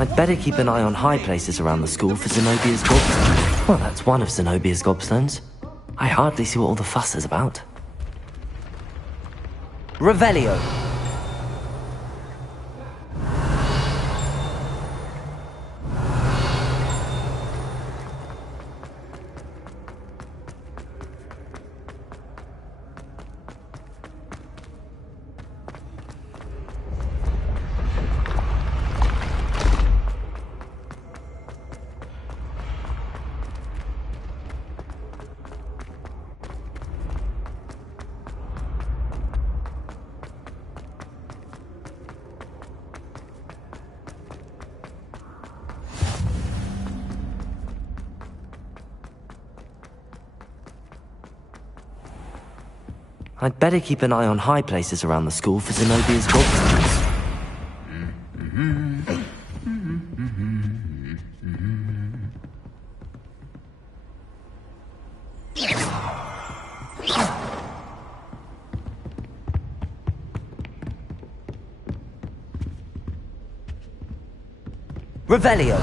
I'd better keep an eye on high places around the school for Zenobia's gobstones. Well, that's one of Zenobia's gobstones. I hardly see what all the fuss is about. Revelio. I'd better keep an eye on high places around the school for Zenobia's gobstones. Revelio.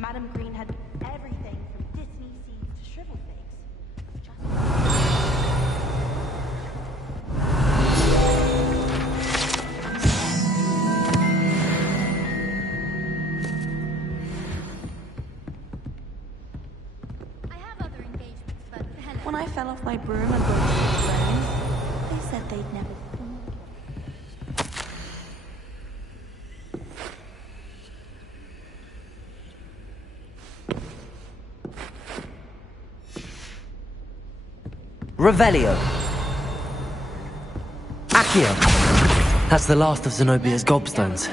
Madam Green had everything from Disney seeds to shriveled figs. I have other engagements, but hello. When I fell off my broom and broke my brains, they said they'd never. Revelio. Accio. That's the last of Zenobia's gobstones.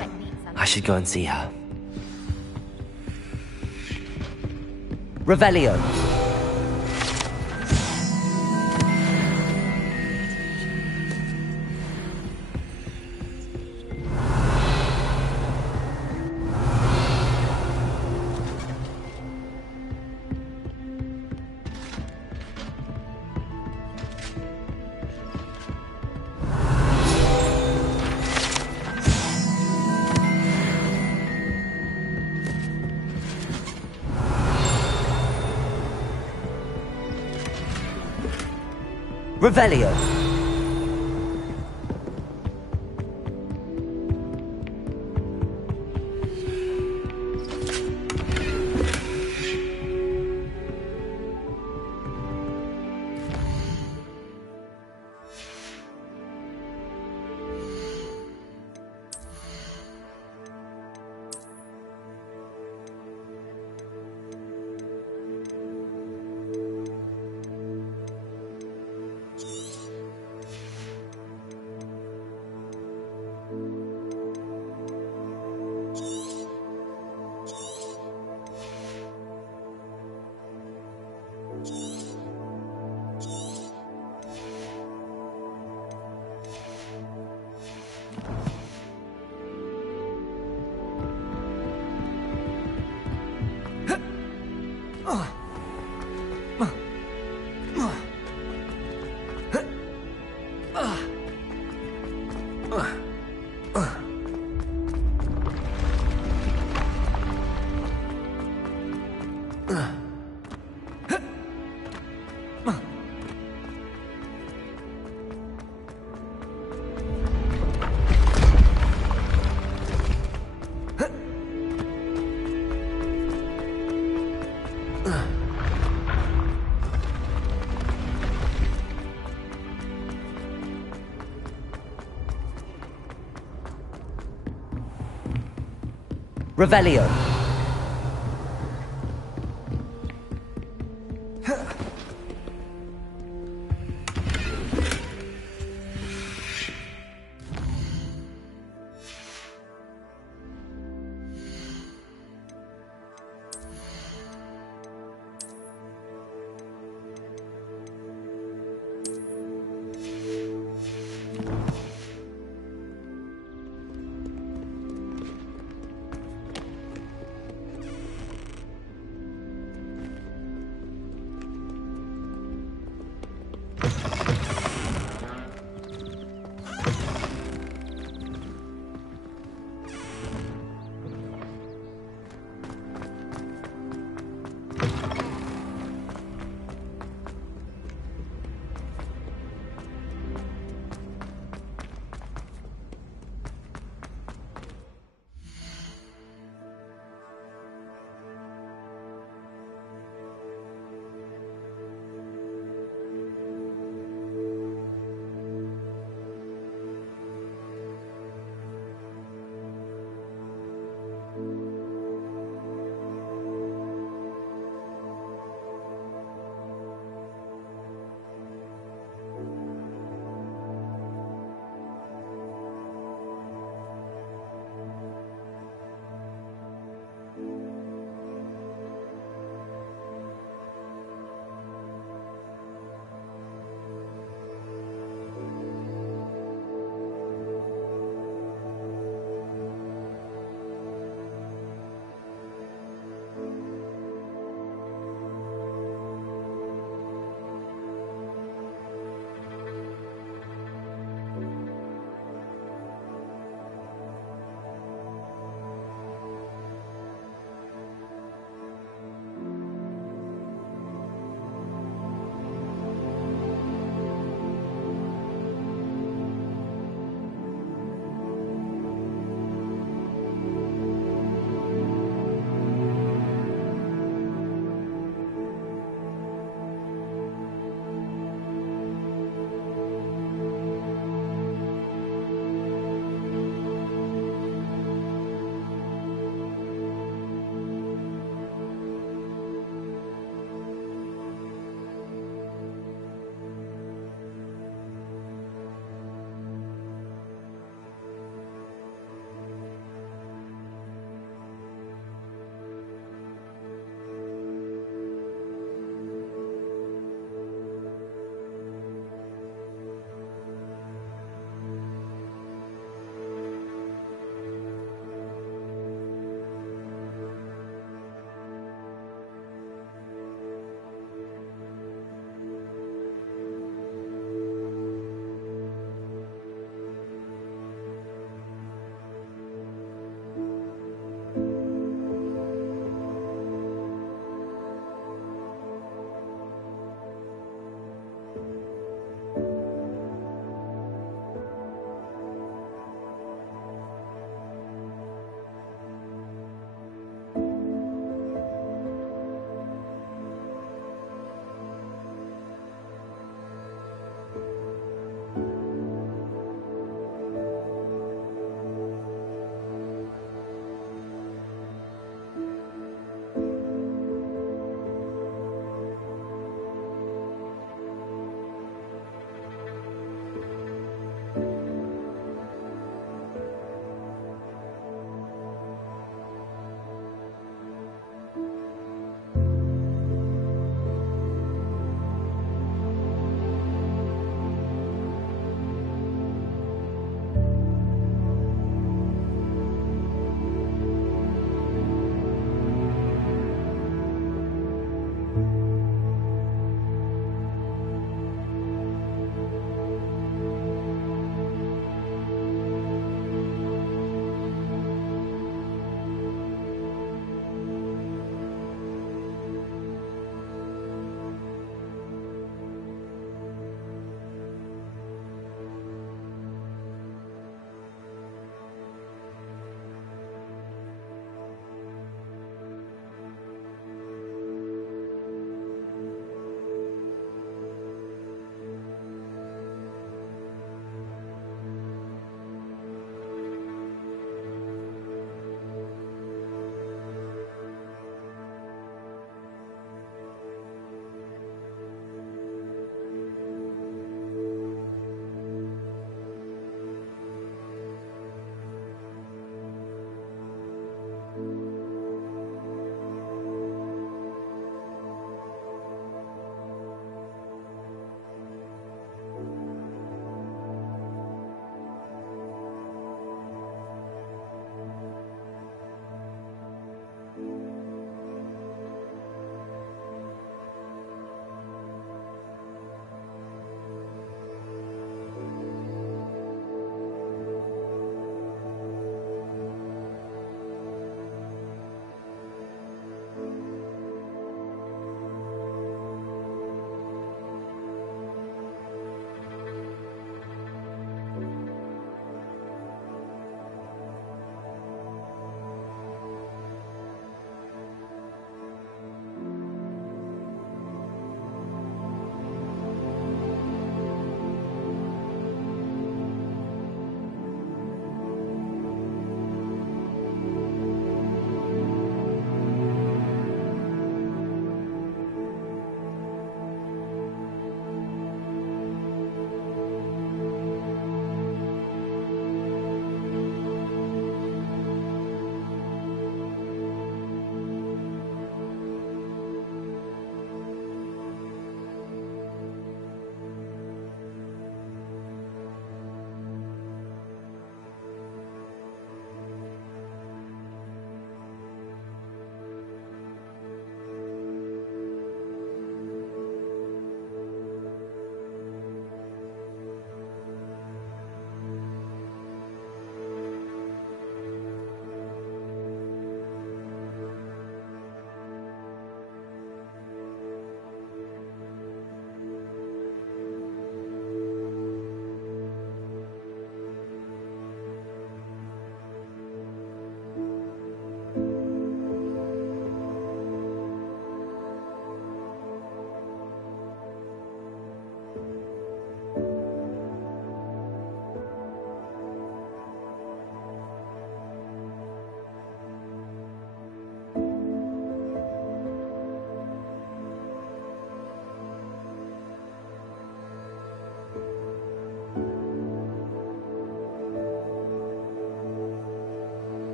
I should go and see her. Revelio. Revelio. Revelio.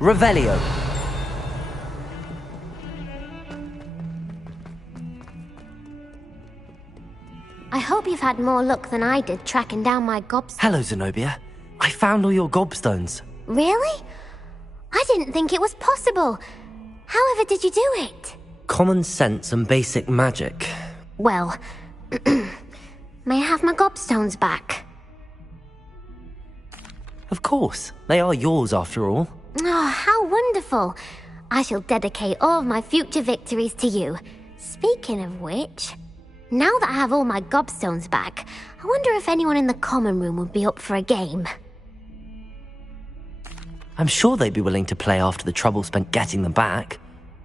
Revelio. I hope you've had more luck than I did tracking down my gobstones. Hello, Zenobia. I found all your gobstones. Really? I didn't think it was possible. However did you do it? Common sense and basic magic. Well, may I have my gobstones back? Of course. They are yours after all. Oh, how wonderful. I shall dedicate all of my future victories to you. Speaking of which, now that I have all my gobstones back, I wonder if anyone in the common room would be up for a game. I'm sure they'd be willing to play after the trouble spent getting them back.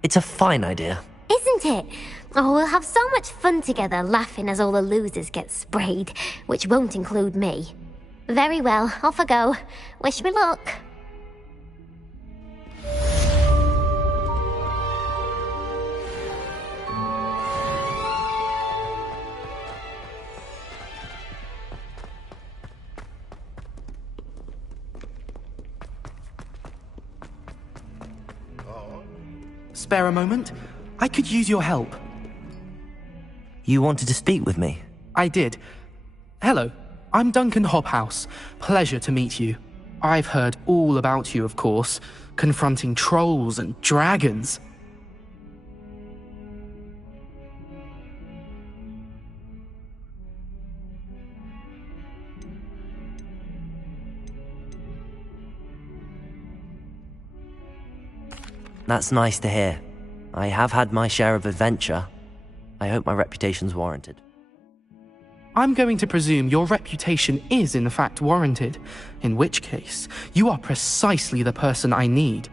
It's a fine idea. Isn't it? Oh, we'll have so much fun together laughing as all the losers get sprayed, which won't include me. Very well, off I go. Wish me luck. Spare a moment? I could use your help. You wanted to speak with me? I did. Hello, I'm Duncan Hobhouse. Pleasure to meet you. I've heard all about you, of course, confronting trolls and dragons. That's nice to hear. I have had my share of adventure. I hope my reputation's warranted. I'm going to presume your reputation is in fact warranted, in which case, you are precisely the person I need.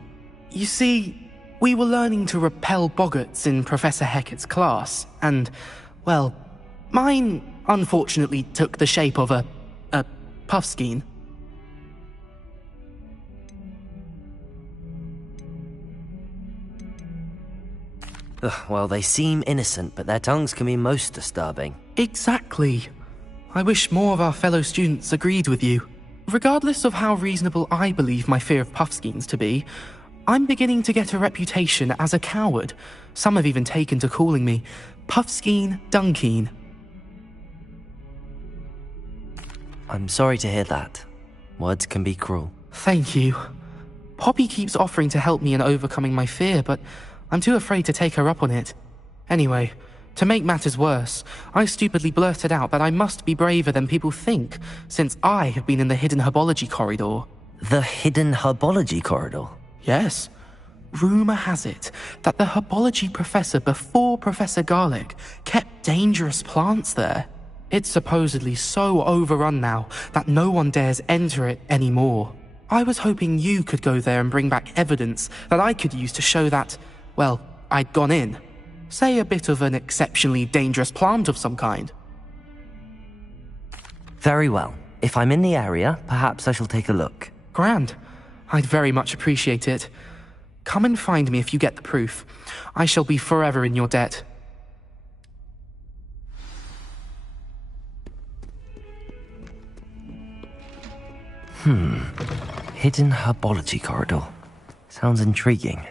You see, we were learning to repel boggarts in Professor Hecat's class, and, well, mine unfortunately took the shape of a puffskein. Ugh, well, they seem innocent, but their tongues can be most disturbing. Exactly. I wish more of our fellow students agreed with you. Regardless of how reasonable I believe my fear of puffskeins to be, I'm beginning to get a reputation as a coward. Some have even taken to calling me Puffskeen Dunkeen. I'm sorry to hear that. Words can be cruel. Thank you. Poppy keeps offering to help me in overcoming my fear, but I'm too afraid to take her up on it. Anyway, to make matters worse, I stupidly blurted out that I must be braver than people think, since I have been in the hidden herbology corridor. The hidden herbology corridor? Yes. Rumour has it that the herbology professor before Professor Garlic kept dangerous plants there. It's supposedly so overrun now that no one dares enter it anymore. I was hoping you could go there and bring back evidence that I could use to show that, well, I'd gone in. Say a bit of an exceptionally dangerous plant of some kind. Very well. If I'm in the area, perhaps I shall take a look. Grand. I'd very much appreciate it. Come and find me if you get the proof. I shall be forever in your debt. Hidden herbology corridor. Sounds intriguing.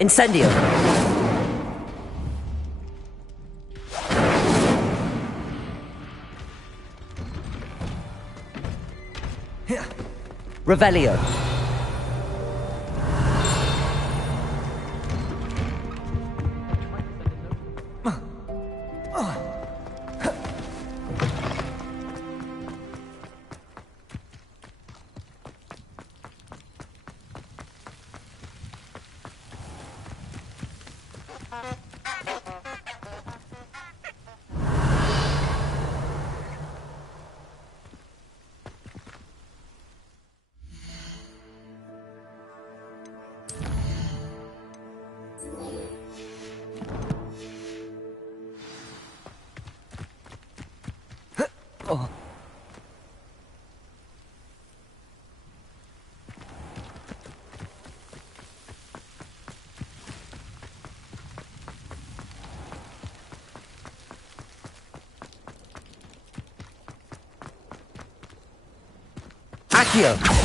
Incendio! Revelio! Accio!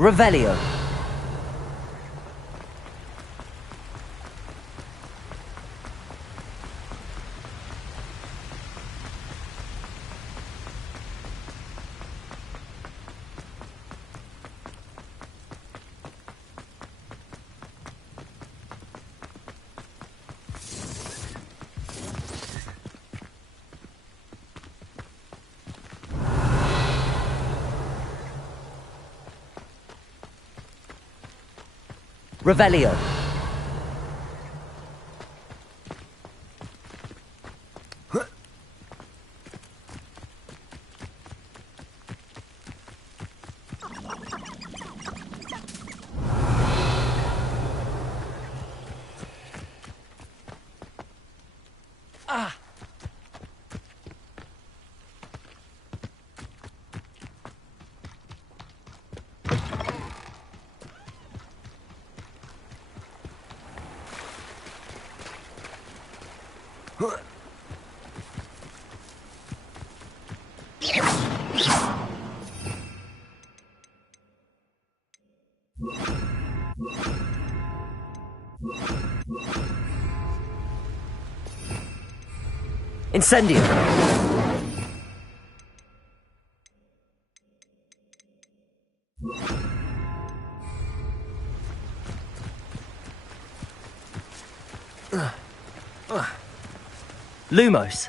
Revelio. Revelio. Incendio. Lumos.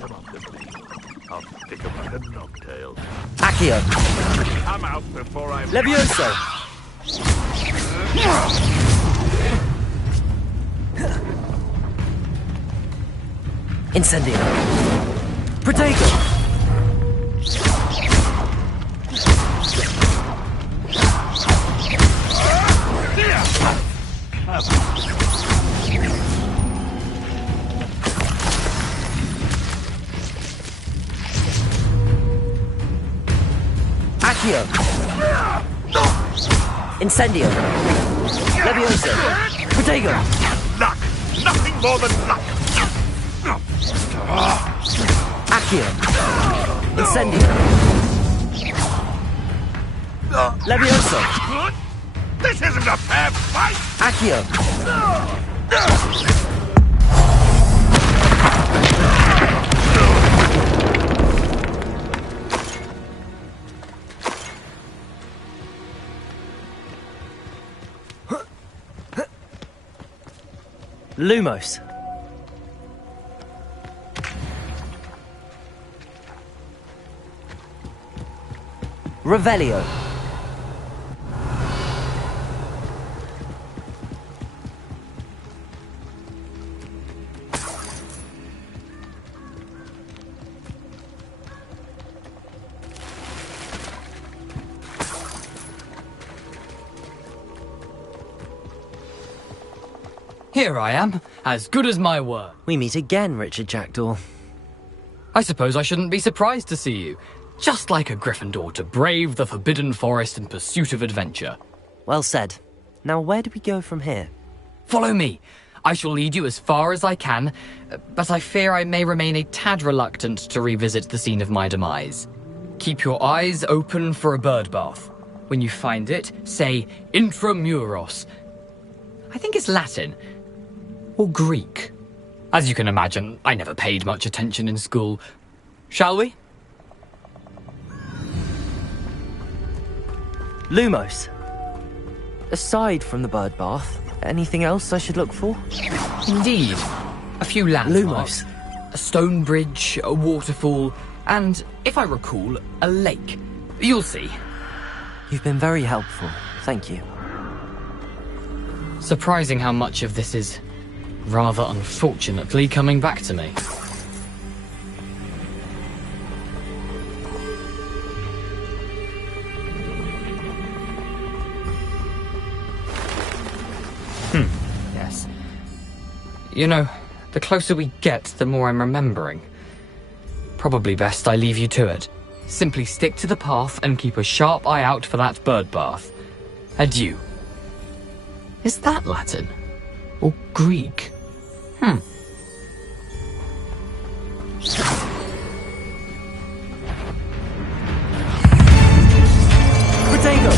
Come up with me. I'll stick 'em like a knocktail. Accio. Come out before I'm... Levioso. Incendio. Protego. Accio. Incendio. Levioso. Protego. Luck! Nothing more than luck! Accio. Incendio. Levioso. This isn't a fair fight! Accio. Lumos. Revelio. Here I am, as good as my word. We meet again, Richard Jackdaw. I suppose I shouldn't be surprised to see you. Just like a Gryffindor to brave the Forbidden Forest in pursuit of adventure. Well said. Now where do we go from here? Follow me. I shall lead you as far as I can, but I fear I may remain a tad reluctant to revisit the scene of my demise. Keep your eyes open for a bird bath. When you find it, say Intramuros. I think it's Latin. Or Greek. As you can imagine, I never paid much attention in school. Shall we? Lumos. Aside from the bird bath, anything else I should look for? Indeed. A few landmarks. Lumos. A stone bridge, a waterfall, and, if I recall, a lake. You'll see. You've been very helpful. Thank you. Surprising how much of this is, rather unfortunately, coming back to me. Yes. You know, the closer we get, the more I'm remembering. Probably best I leave you to it. Simply stick to the path and keep a sharp eye out for that bird bath. Adieu. Is that Latin? Or Greek? Protego!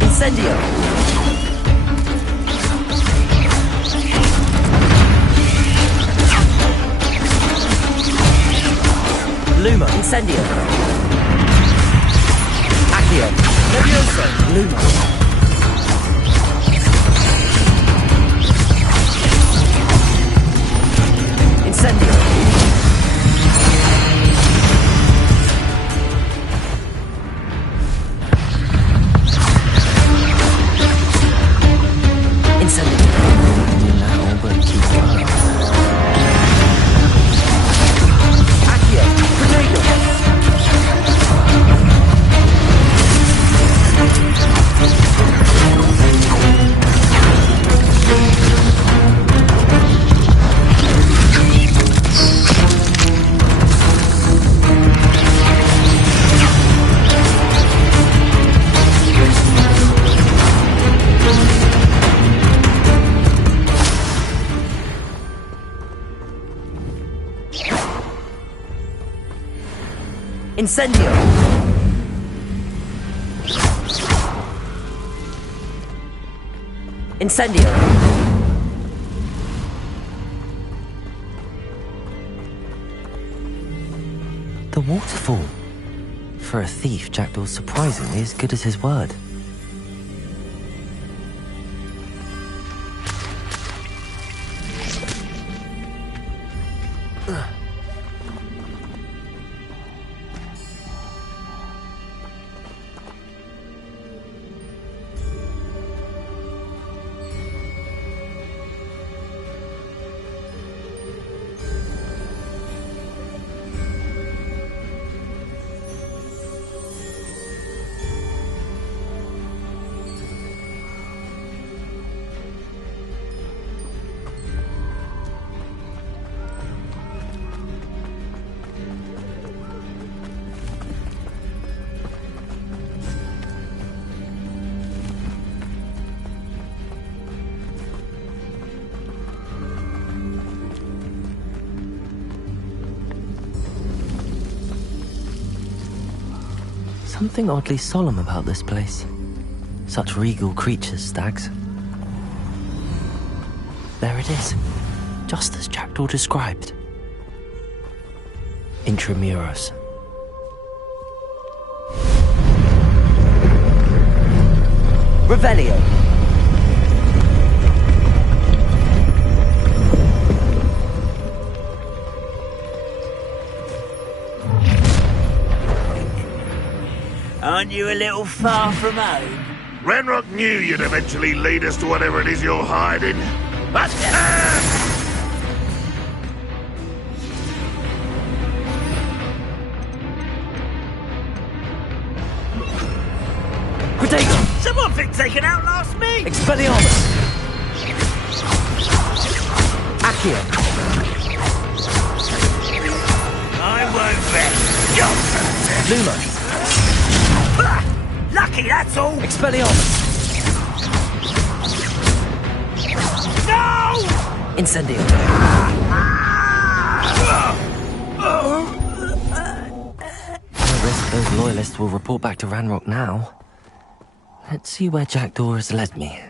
Incendio! Luma, Incendio! Accio! Levioso! Luma! Incendio! Incendio! Now, but keep going. Accio! Protego! Incendio! Incendio! The waterfall. For a thief, Jackdaw's surprisingly as good as his word. Something oddly solemn about this place. Such regal creatures, stags. There it is, just as Jackdaw described. Intramuros. Revelio. Aren't you a little far from home? Ranrock knew you'd eventually lead us to whatever it is you're hiding. But Protego! Someone think they can outlast me? Expelliarmus! Accio! Luma! Lucky, that's all! Expelliarmus! No! Incendio! No risk those loyalists will report back to Ranrock now. Let's see where Jackdaw has led me.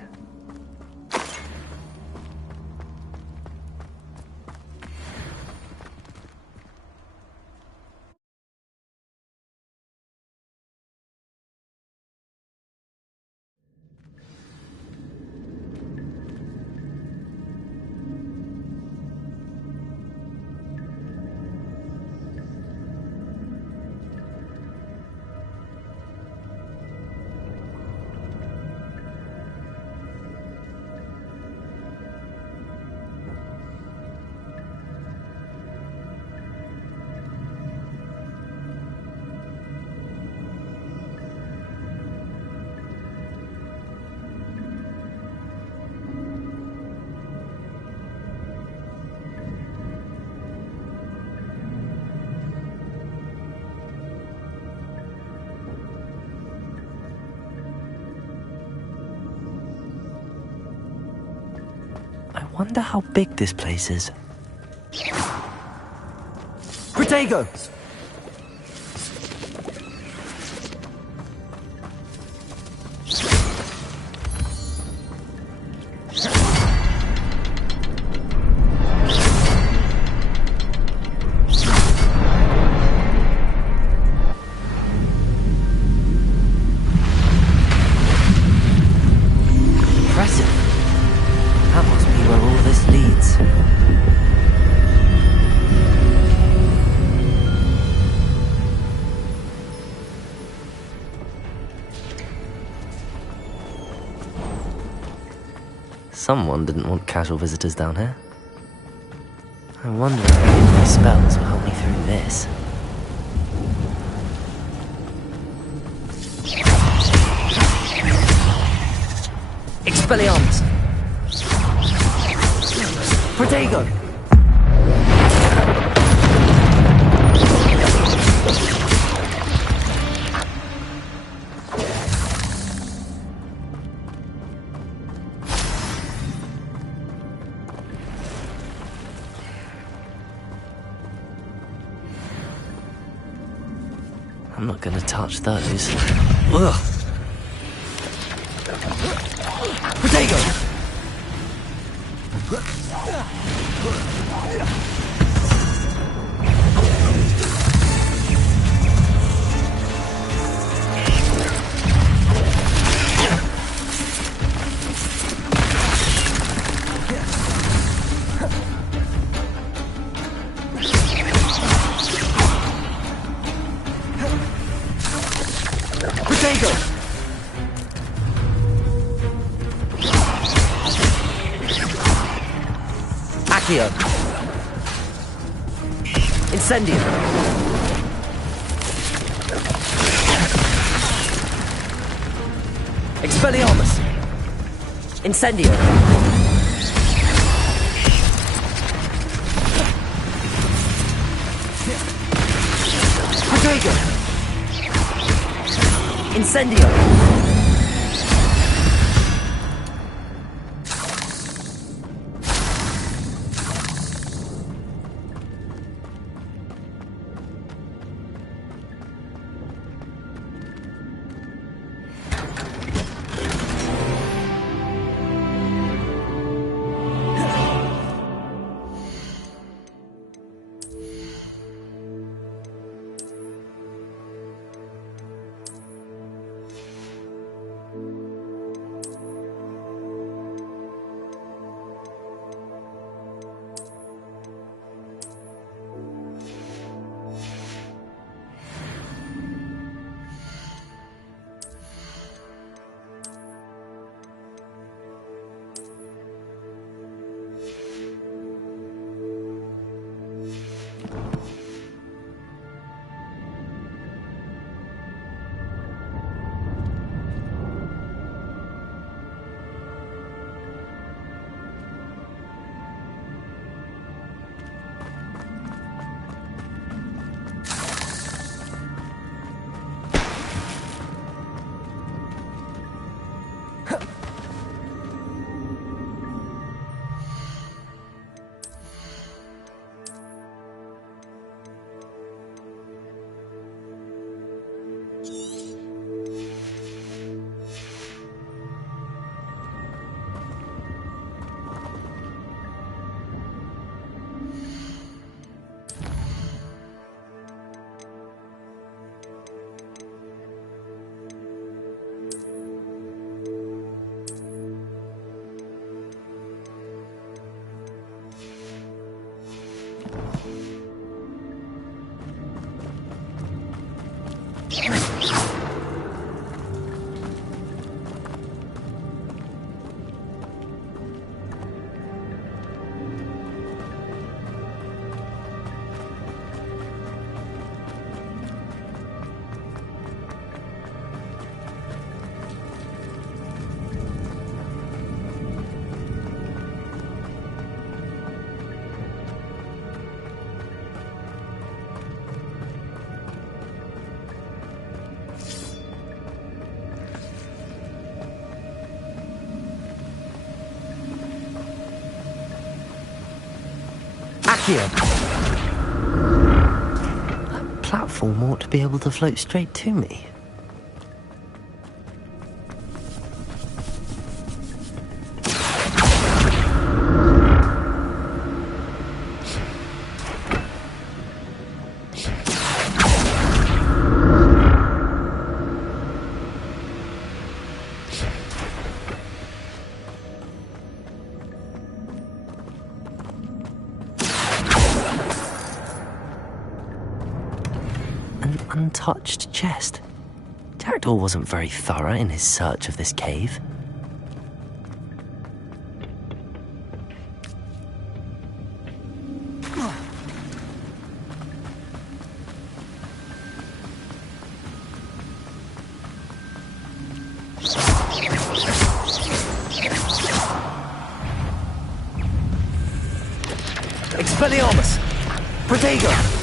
I wonder how big this place is. Protego! Impressive. That must be where all this leads. Someone didn't want casual visitors down here. I wonder if any of my spells will help me through this. Expelliarmus! Protego! I'm not gonna touch those. Ugh! Protego! Protego! Accio! Incendio! Expelliarmus! Incendio! Protego! Incendio! That platform ought to be able to float straight to me. Untouched chest. Jackdaw wasn't very thorough in his search of this cave. Expelliarmus! Protego!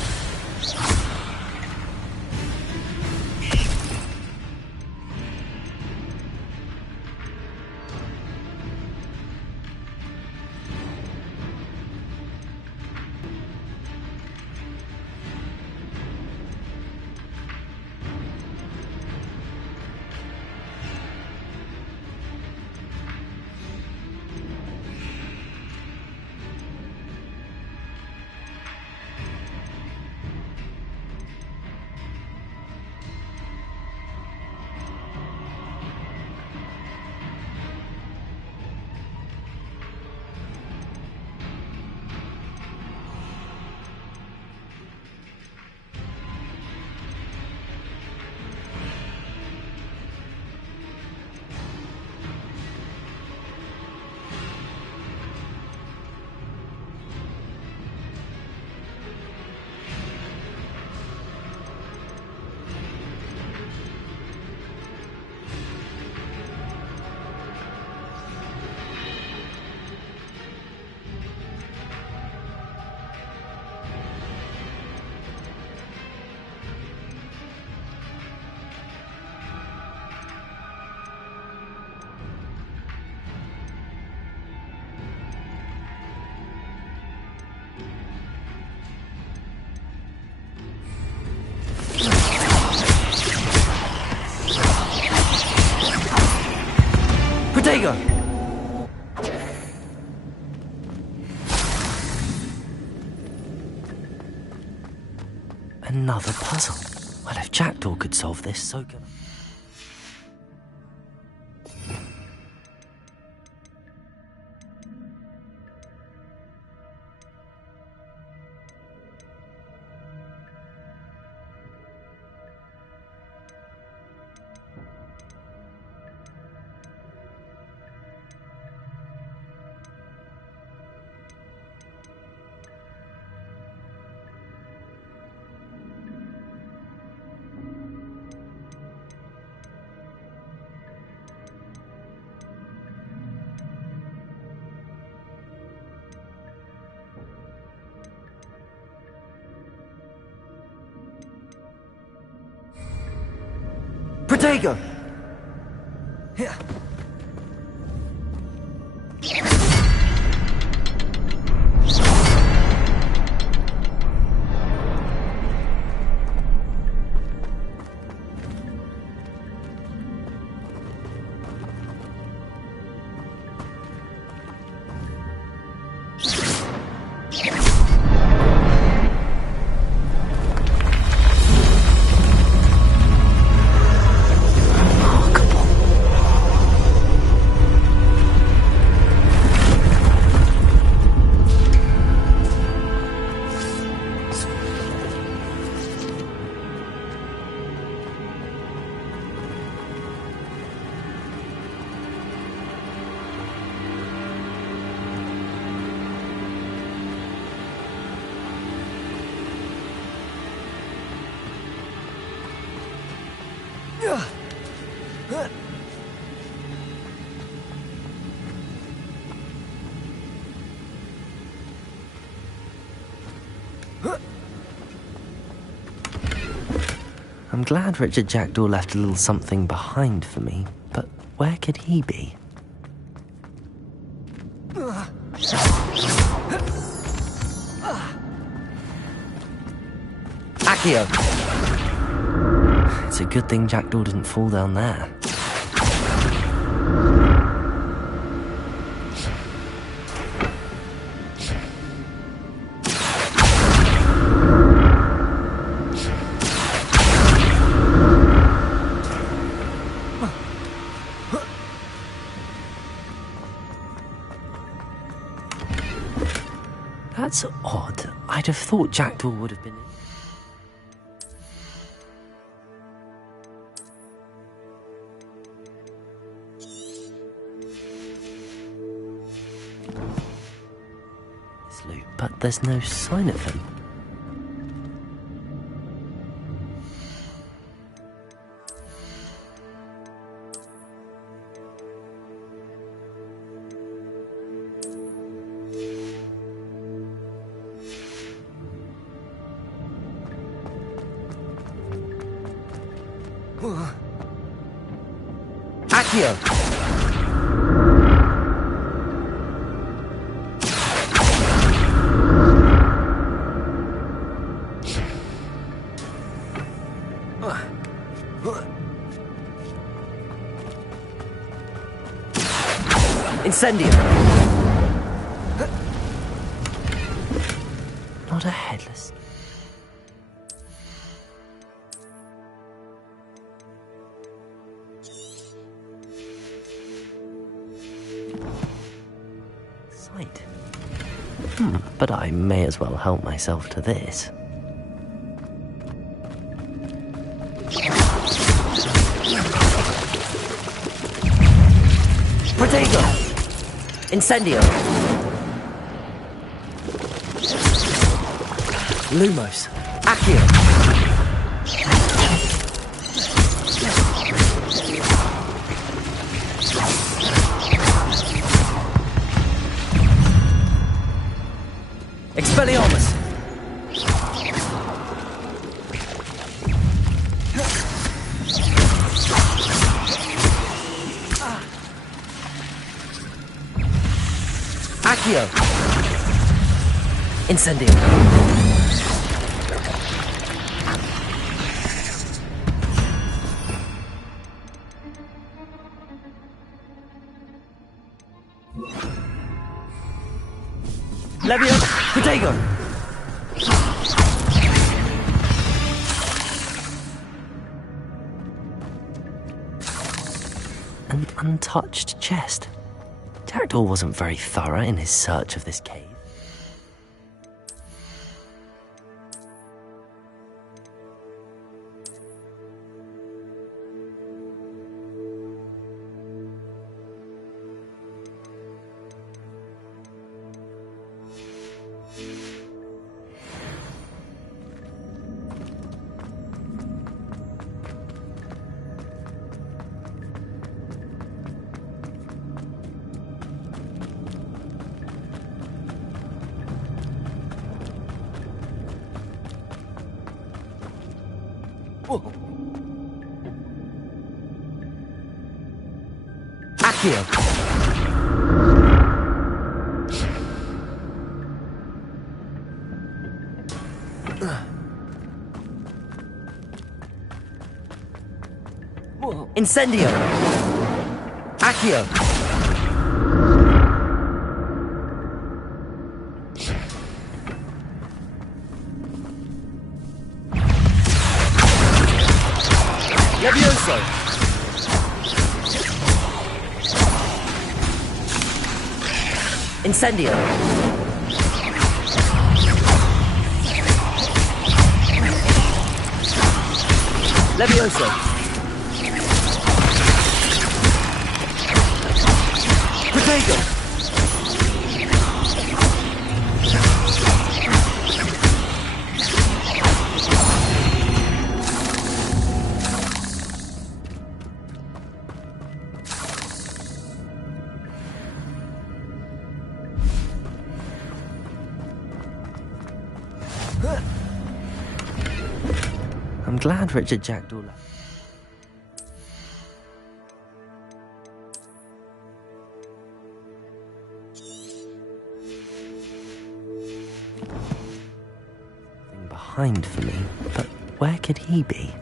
Protego! Another puzzle. Well, if Jackdaw could solve this, so can I. Protego! I'm glad Richard Jackdaw left a little something behind for me, but where could he be? Accio! It's a good thing Jackdaw didn't fall down there. That's odd. I'd have thought Jackdaw would have been in. This loot, but there's no sign of him. Accio! Incendio! Not a headless. Sight. But I may as well help myself to this. Protego! Incendio! Lumos! Accio! Expelliarmus! Accio! Incendio! Levio! Protego! An untouched chest. Jackdaw wasn't very thorough in his search of this cave. Accio! Incendio! Accio! Levioso! Incendio! Levioso! Protego! I'm glad Richard Jackdaw left. Behind for me, but where could he be?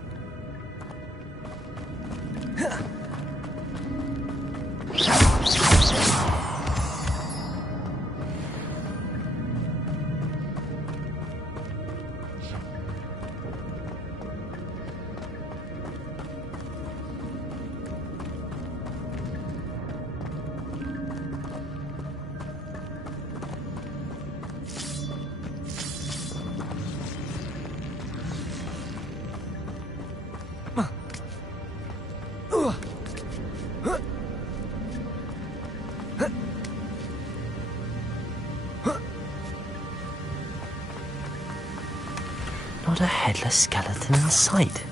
Not a headless skeleton in sight.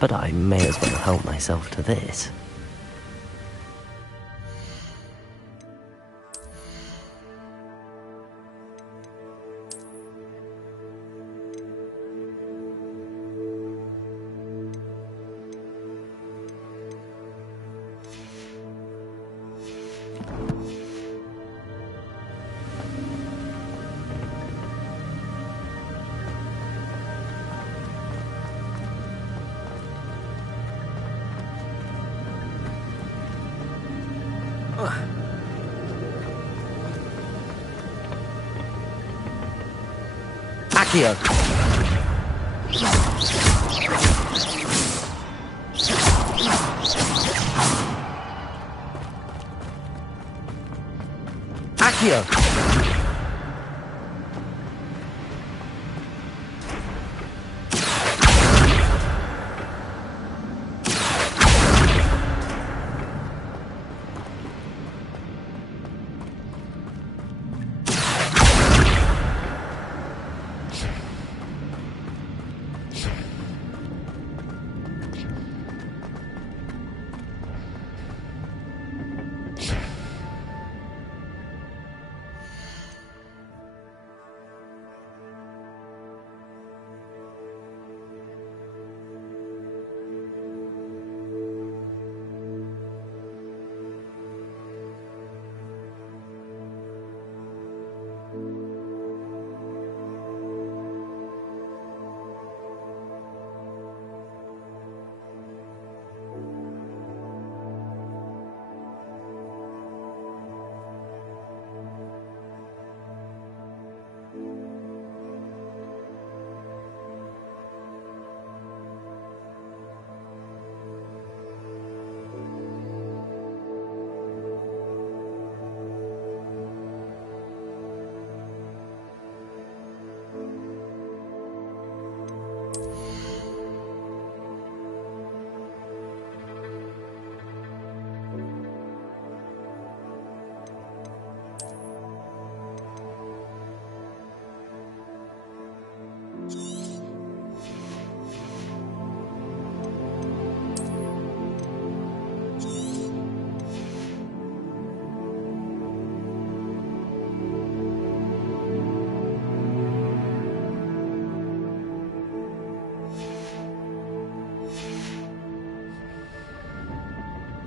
But I may as well help myself to this. Accio. Accio.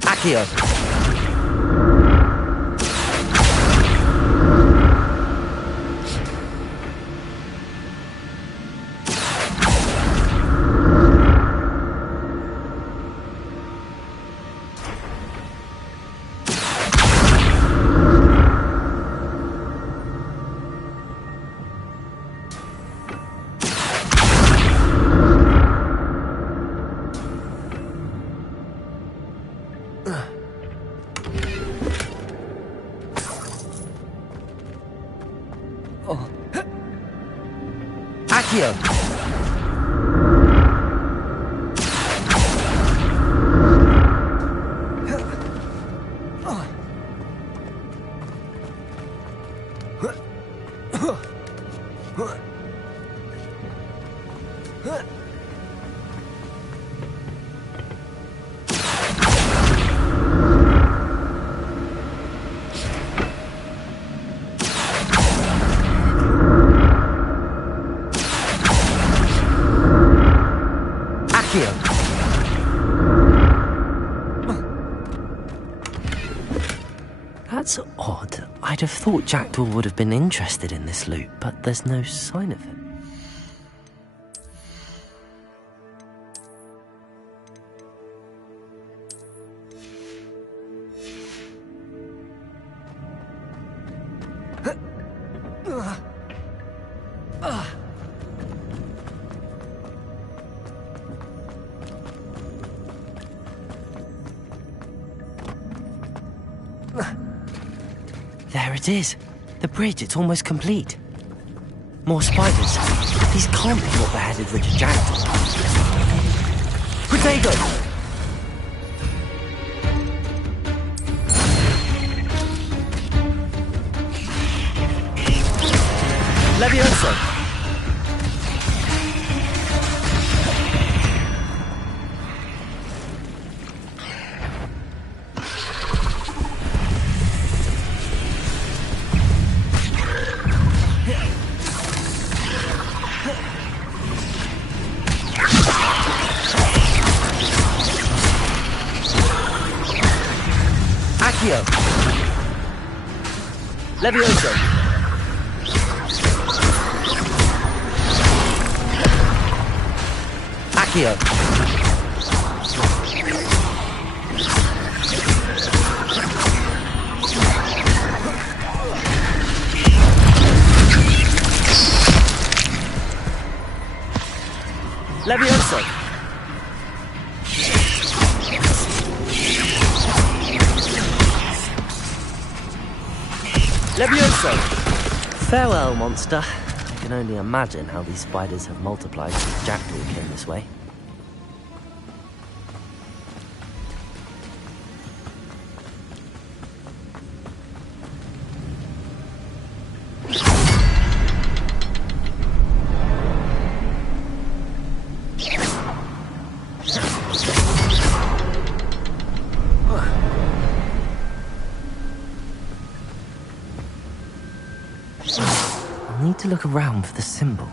Accio. Accio. thought Jackdaw would have been interested in this loot, but there's no sign of it. There it is. The bridge, it's almost complete. More spiders. These can't be what beheaded Richard Jackdaw. Protego! Levioso! Accio! Levioso! Accio! Levioso! Levioso! Farewell, monster. I can only imagine how these spiders have multiplied since Jackdaw came this way. I need to look around for the symbol.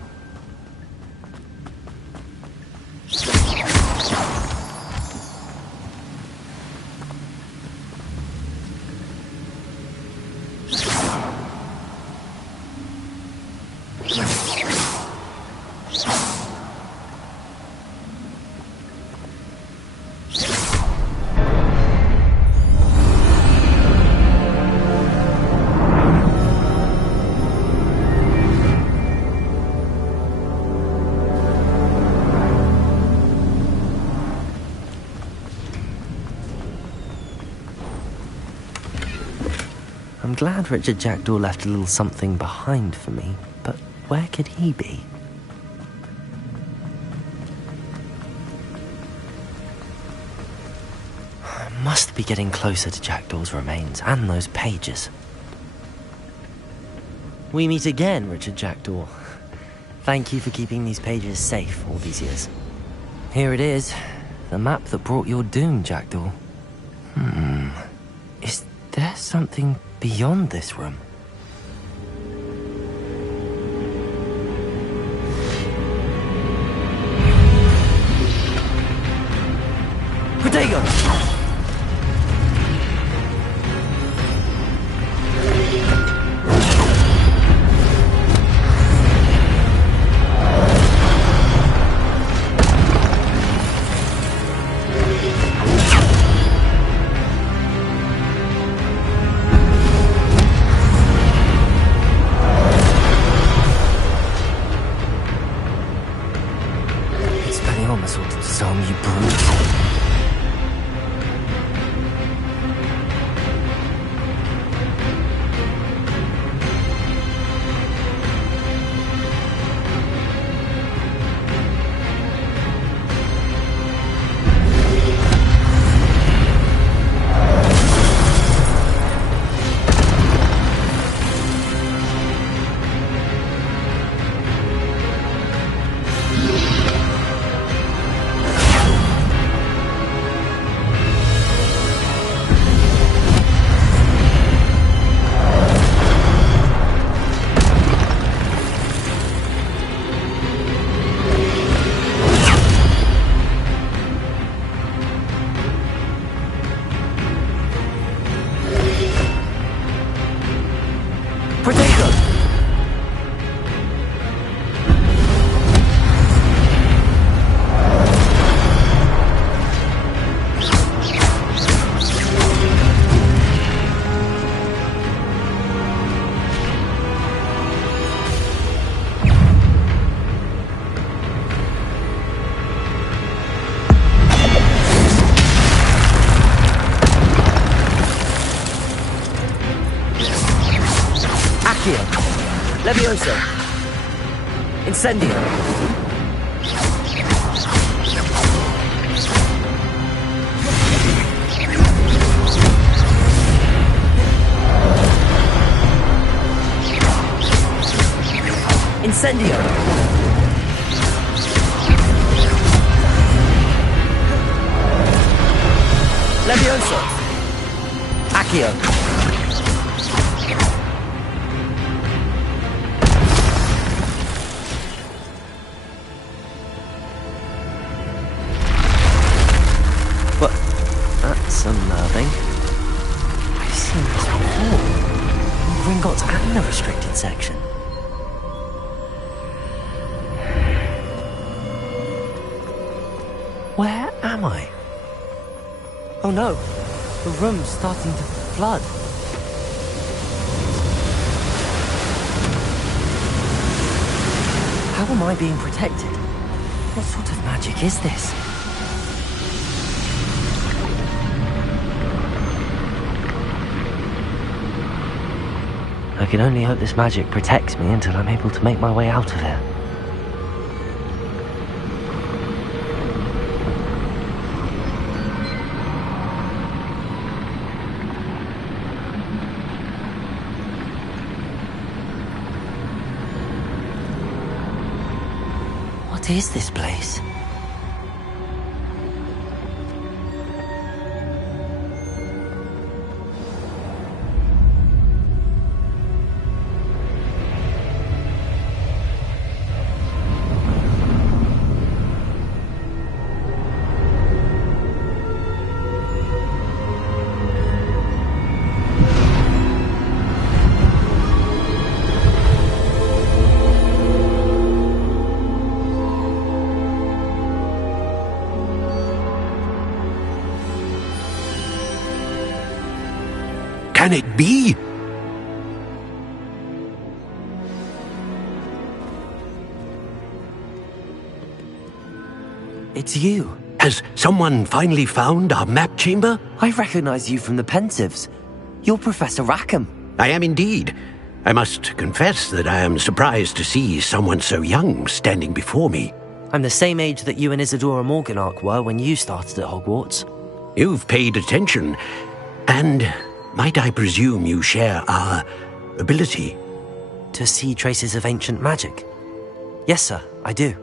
I'm glad Richard Jackdaw left a little something behind for me, but where could he be? I must be getting closer to Jackdaw's remains and those pages. We meet again, Richard Jackdaw. Thank you for keeping these pages safe all these years. Here it is, the map that brought your doom, Jackdaw. Is there something beyond this room? Protego! You brute. Incendio! Incendio! Levioso! Accio! What? That's unnerving. I've seen this before. Gringotts and the restricted section. Where am I? Oh no, the room's starting to flood. How am I being protected? What sort of magic is this? I can only hope this magic protects me until I'm able to make my way out of here. What is this place? Can it be? It's you. Has someone finally found our map chamber? I recognize you from the Pensieves. You're Professor Rackham. I am indeed. I must confess that I am surprised to see someone so young standing before me. I'm the same age that you and Isadora Morganach were when you started at Hogwarts. You've paid attention, and might I presume you share our ability? To see traces of ancient magic? Yes, sir, I do.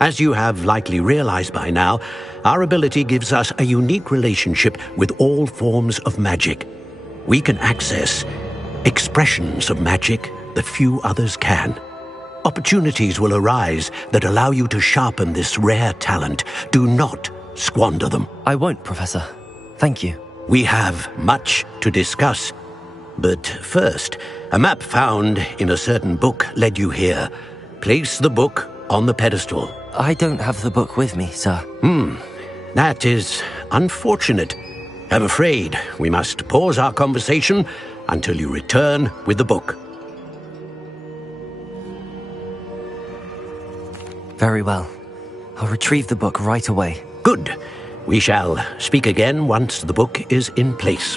As you have likely realized by now, our ability gives us a unique relationship with all forms of magic. We can access expressions of magic that few others can. Opportunities will arise that allow you to sharpen this rare talent. Do not squander them. I won't, Professor. Thank you. We have much to discuss. But first, a map found in a certain book led you here. Place the book on the pedestal. I don't have the book with me, sir. That is unfortunate. I'm afraid we must pause our conversation until you return with the book. Very well. I'll retrieve the book right away. Good. We shall speak again once the book is in place.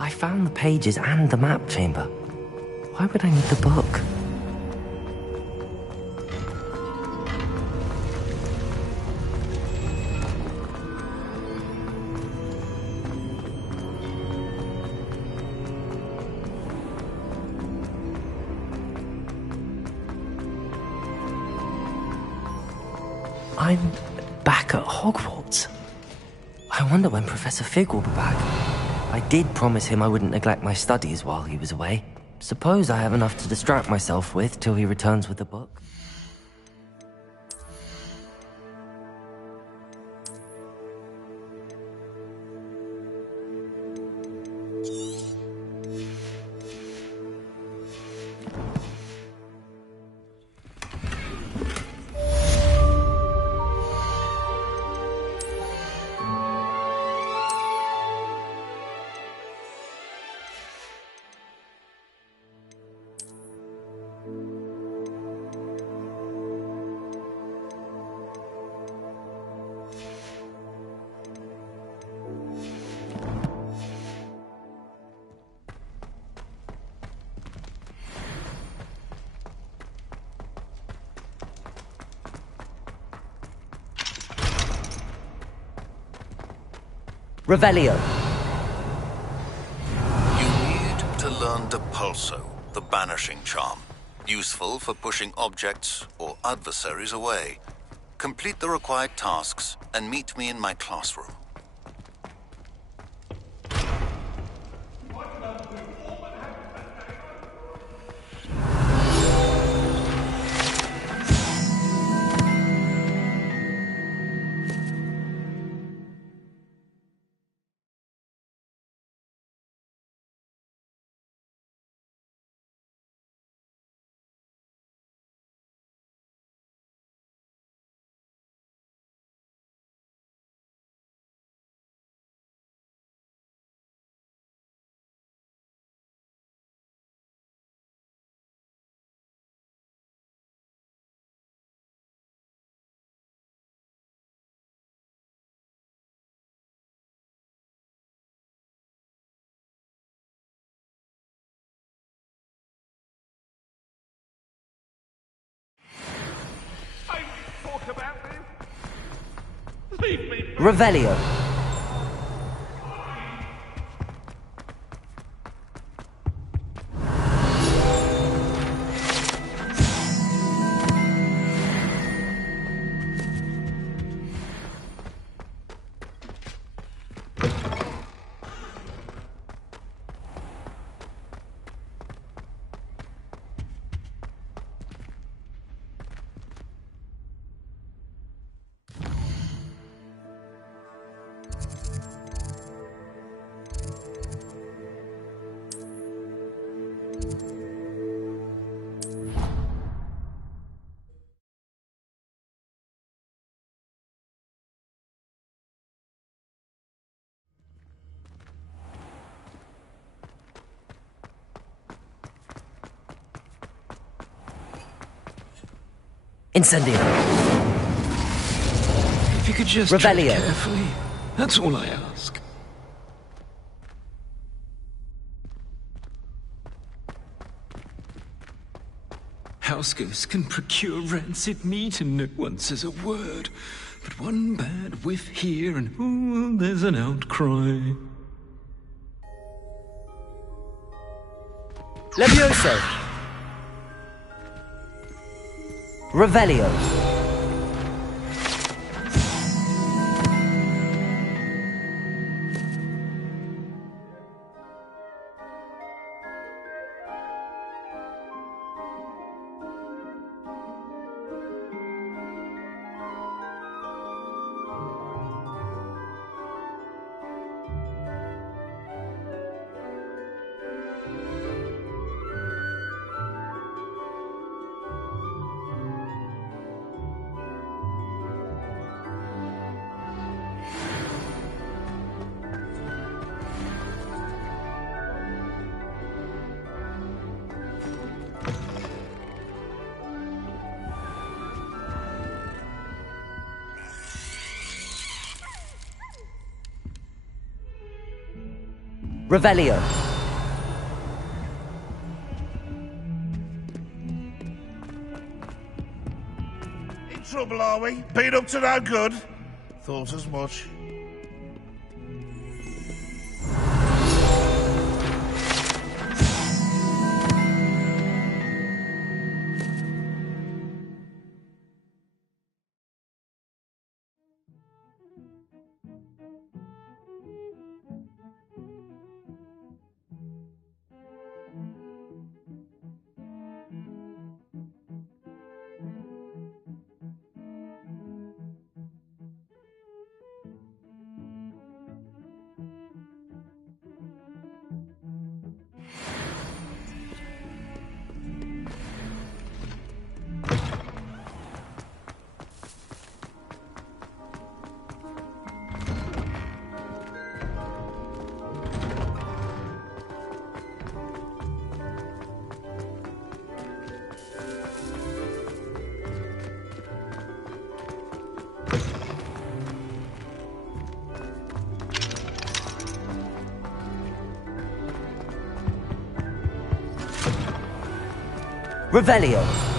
I found the pages and the map chamber. Why would I need the book? I'm back at Hogwarts. I wonder when Professor Fig will be back. I did promise him I wouldn't neglect my studies while he was away. Suppose I have enough to distract myself with till he returns with the book. Revelio. You need to learn Depulso, the banishing charm. Useful for pushing objects or adversaries away. Complete the required tasks and meet me in my classroom. Revelio. Incendio. If you could just Revelio. tread carefully, that's all I ask. House ghosts can procure rancid meat and no one says a word. But one bad whiff here and ooh, there's an outcry. Levioso. Revelio. Revelio. In trouble, are we? Been up to no good? Thought as much. Revelio.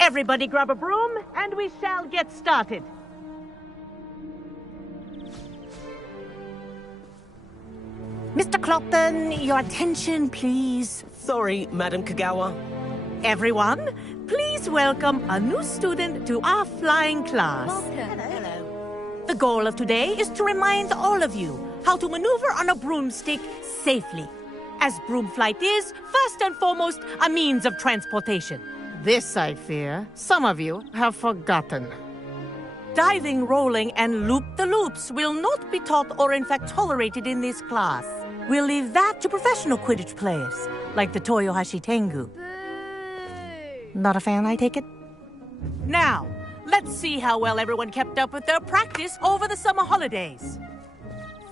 Everybody grab a broom, and we shall get started. Mr. Clopton, your attention, please. Sorry, Madam Kagawa. Everyone, please welcome a new student to our flying class. Hello. The goal of today is to remind all of you how to maneuver on a broomstick safely, as broom flight is, first and foremost, a means of transportation. This, I fear, some of you have forgotten. Diving, rolling, and loop-the-loops will not be taught or in fact tolerated in this class. We'll leave that to professional Quidditch players, like the Toyohashi Tengu. Not a fan, I take it? Now, let's see how well everyone kept up with their practice over the summer holidays.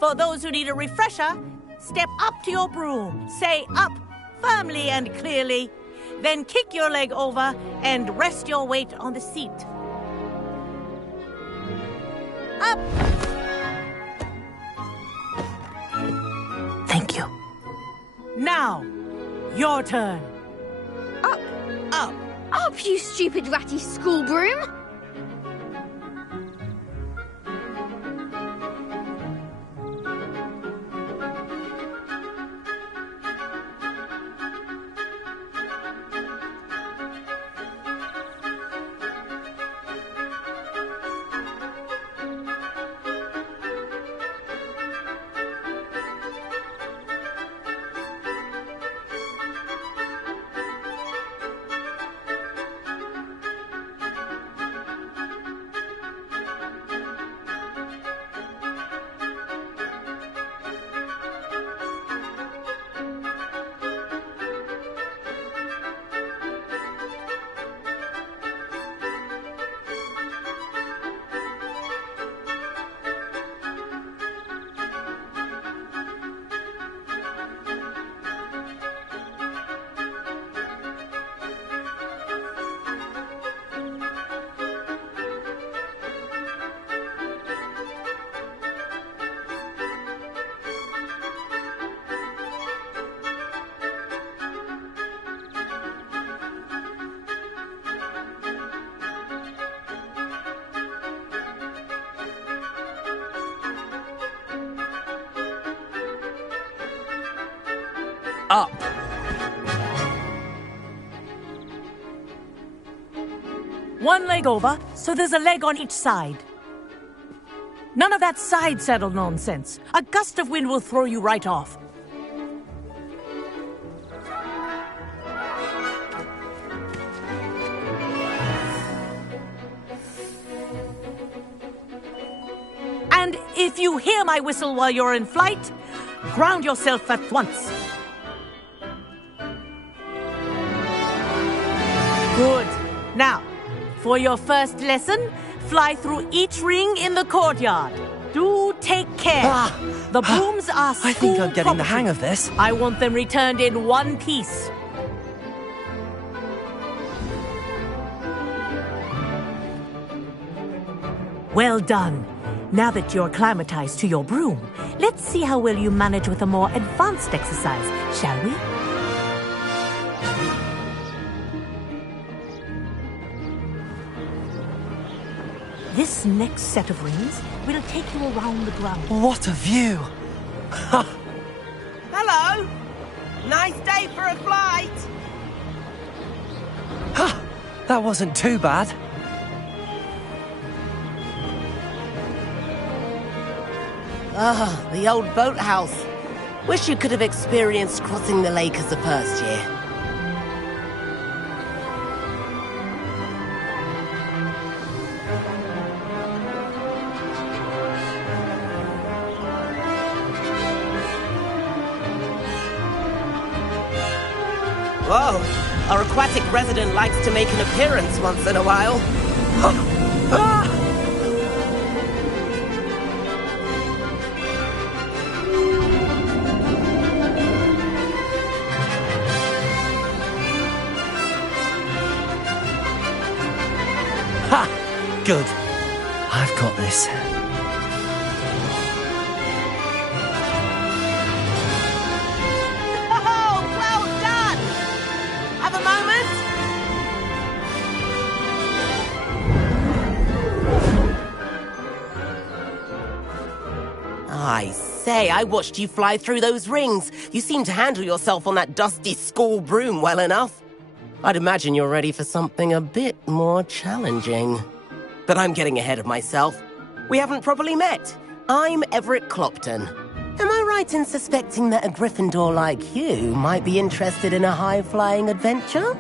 For those who need a refresher, step up to your broom, say up firmly and clearly, then kick your leg over and rest your weight on the seat. Up! Thank you. Now, your turn. Up. Up. Up, you stupid ratty school broom! Up. One leg over, so there's a leg on each side. None of that side saddle nonsense. A gust of wind will throw you right off. And if you hear my whistle while you're in flight, ground yourself at once. Good. Now, for your first lesson, fly through each ring in the courtyard. Do take care. The brooms are school I think I'm getting the hang property. of this. I want them returned in one piece. Well done. Now that you're acclimatized to your broom, let's see how well you manage with a more advanced exercise, shall we? This next set of rings will take you around the ground. What a view! Hello! Nice day for a flight! That wasn't too bad. Ah, the old boathouse. Wish you could have experienced crossing the lake as a first year. Whoa, our aquatic resident likes to make an appearance once in a while. Good. I've got this. Oh, well done! Have a moment? I say, I watched you fly through those rings. You seem to handle yourself on that dusty school broom well enough. I'd imagine you're ready for something a bit more challenging. But I'm getting ahead of myself. We haven't properly met. I'm Everett Clopton. Am I right in suspecting that a Gryffindor like you might be interested in a high-flying adventure?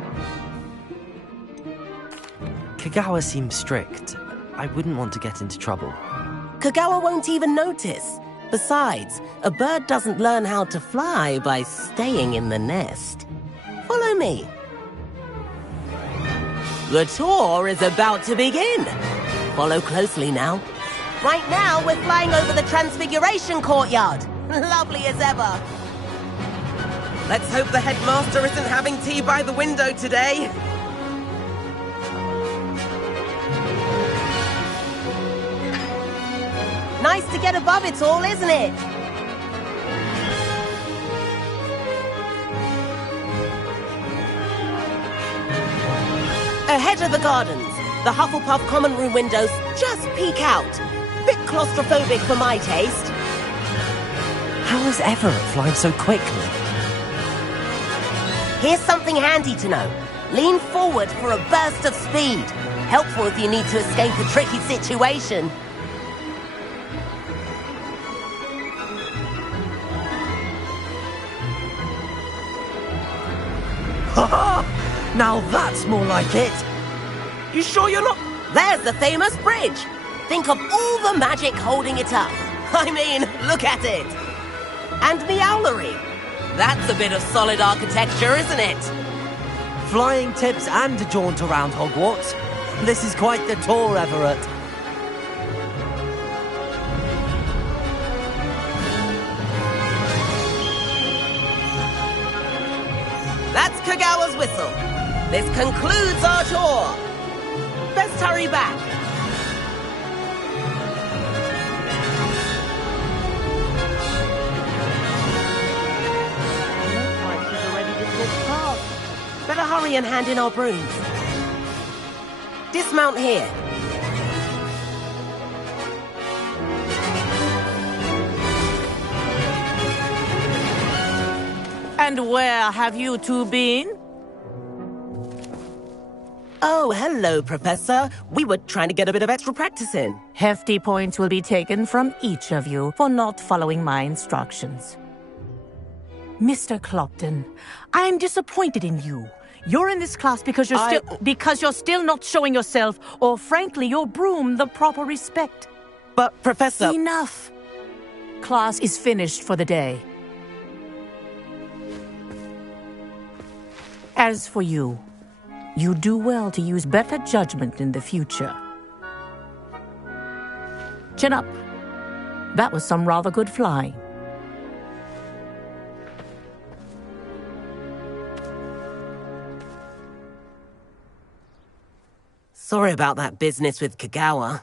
Kagawa seems strict. I wouldn't want to get into trouble. Kagawa won't even notice. Besides, a bird doesn't learn how to fly by staying in the nest. Follow me. The tour is about to begin. Follow closely now. Right now, we're flying over the Transfiguration Courtyard. Lovely as ever. Let's hope the headmaster isn't having tea by the window today. Nice to get above it all, isn't it? Ahead of the gardens, the Hufflepuff common room windows just peek out. Bit claustrophobic for my taste. How is Everett flying so quickly? Here's something handy to know. Lean forward for a burst of speed. Helpful if you need to escape a tricky situation. Now that's more like it. You sure you're not? There's the famous bridge. Think of all the magic holding it up. I mean, look at it. And the owlery. That's a bit of solid architecture, isn't it? Flying tips and a jaunt around Hogwarts. This is quite the tour, Everett. That's Kagawa's whistle. This concludes our tour. Best hurry back. Looks like she's already dismissed class. Better hurry and hand in our brooms. Dismount here. And where have you two been? Oh, hello, Professor. We were trying to get a bit of extra practice in. Hefty points will be taken from each of you for not following my instructions. Mr. Clopton, I'm disappointed in you. You're in this class because you're still not showing yourself, or frankly, your broom the proper respect. But, Professor... Enough. Class is finished for the day. As for you, you do well to use better judgment in the future. Chin up. That was some rather good flying. Sorry about that business with Kagawa,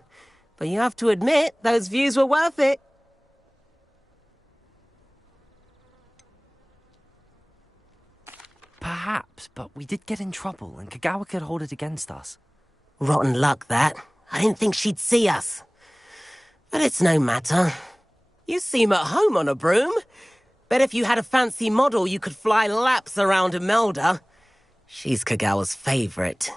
but you have to admit, those views were worth it. Perhaps, but we did get in trouble, and Kagawa could hold it against us. Rotten luck, that. I didn't think she'd see us. But it's no matter. You seem at home on a broom. Bet if you had a fancy model, you could fly laps around Imelda. She's Kagawa's favorite.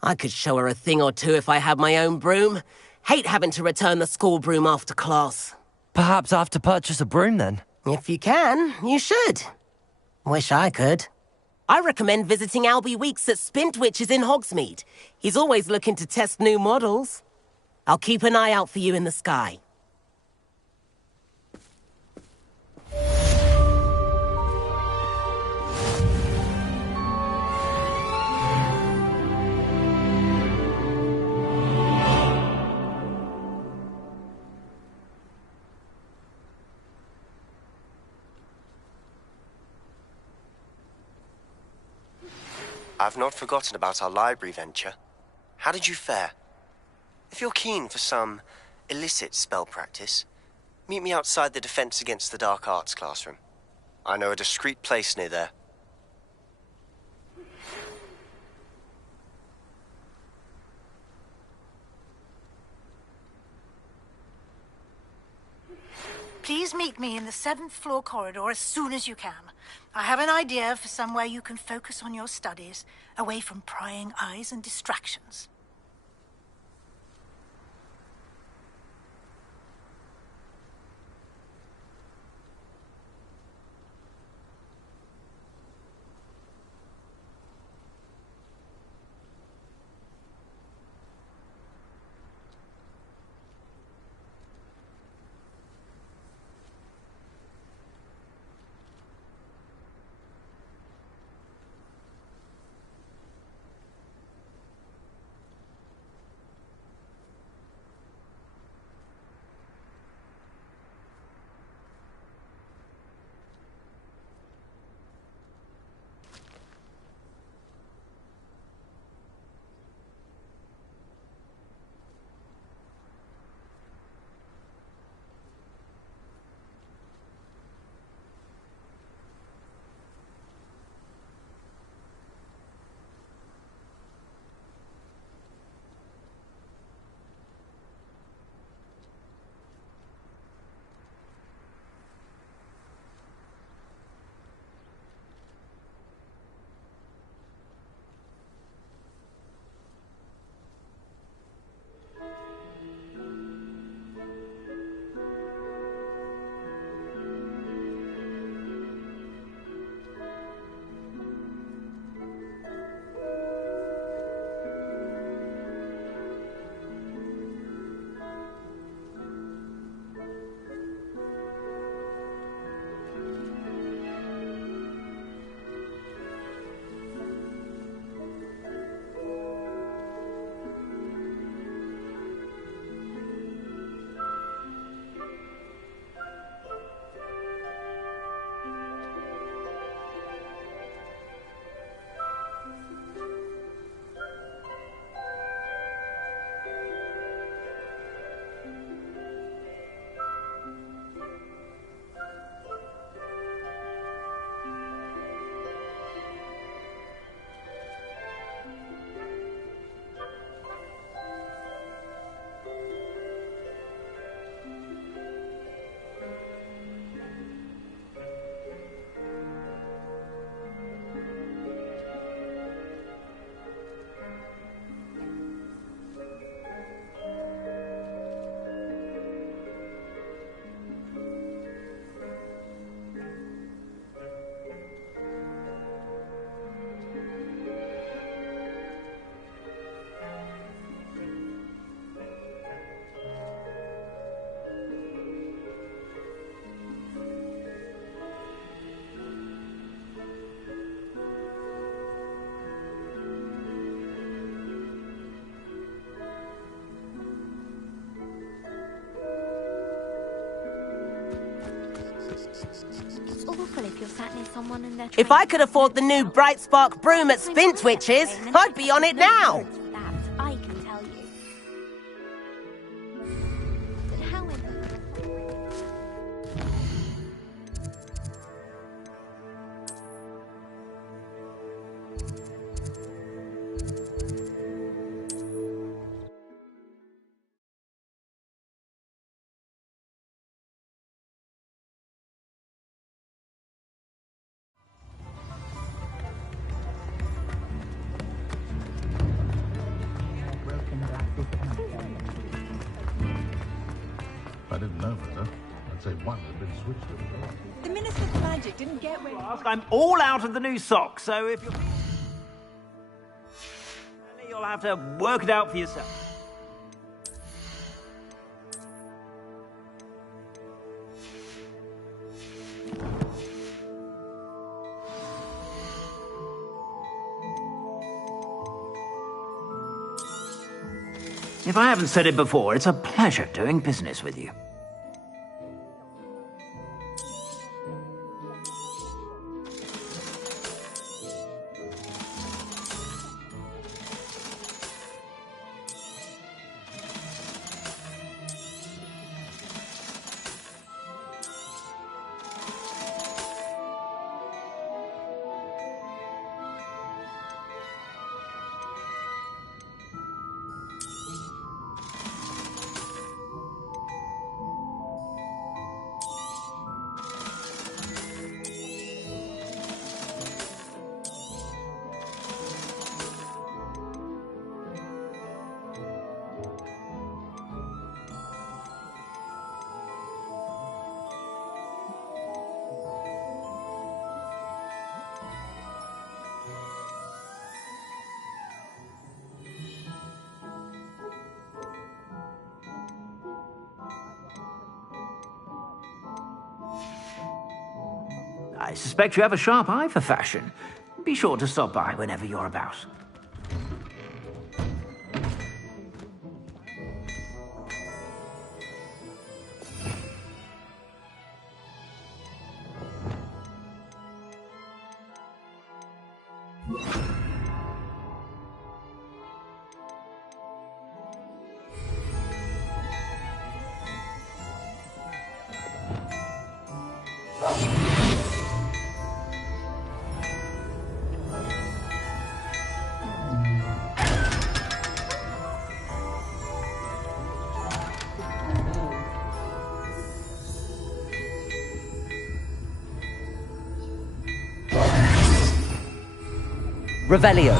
I could show her a thing or two if I had my own broom. Hate having to return the school broom after class. Perhaps I have to purchase a broom then? If you can, you should. Wish I could. I recommend visiting Albie Weeks at Spintwitches in Hogsmeade. He's always looking to test new models. I'll keep an eye out for you in the sky. I've not forgotten about our library venture. How did you fare? If you're keen for some illicit spell practice, meet me outside the Defense Against the Dark Arts classroom. I know a discreet place near there. Please meet me in the 7th floor corridor as soon as you can. I have an idea for somewhere you can focus on your studies, away from prying eyes and distractions. awful if you're sat near someone and they're If I could afford the new Bright Spark broom at Spintwitches, I'd be on it now. That I can tell you. But how I didn't know better. I'd say one had been switched over. The Minister for Magic didn't get where you ask. I'm all out of the new socks, so if you'll have to work it out for yourself. If I haven't said it before, it's a pleasure doing business with you. I suspect you have a sharp eye for fashion. Be sure to stop by whenever you're about. Revelio.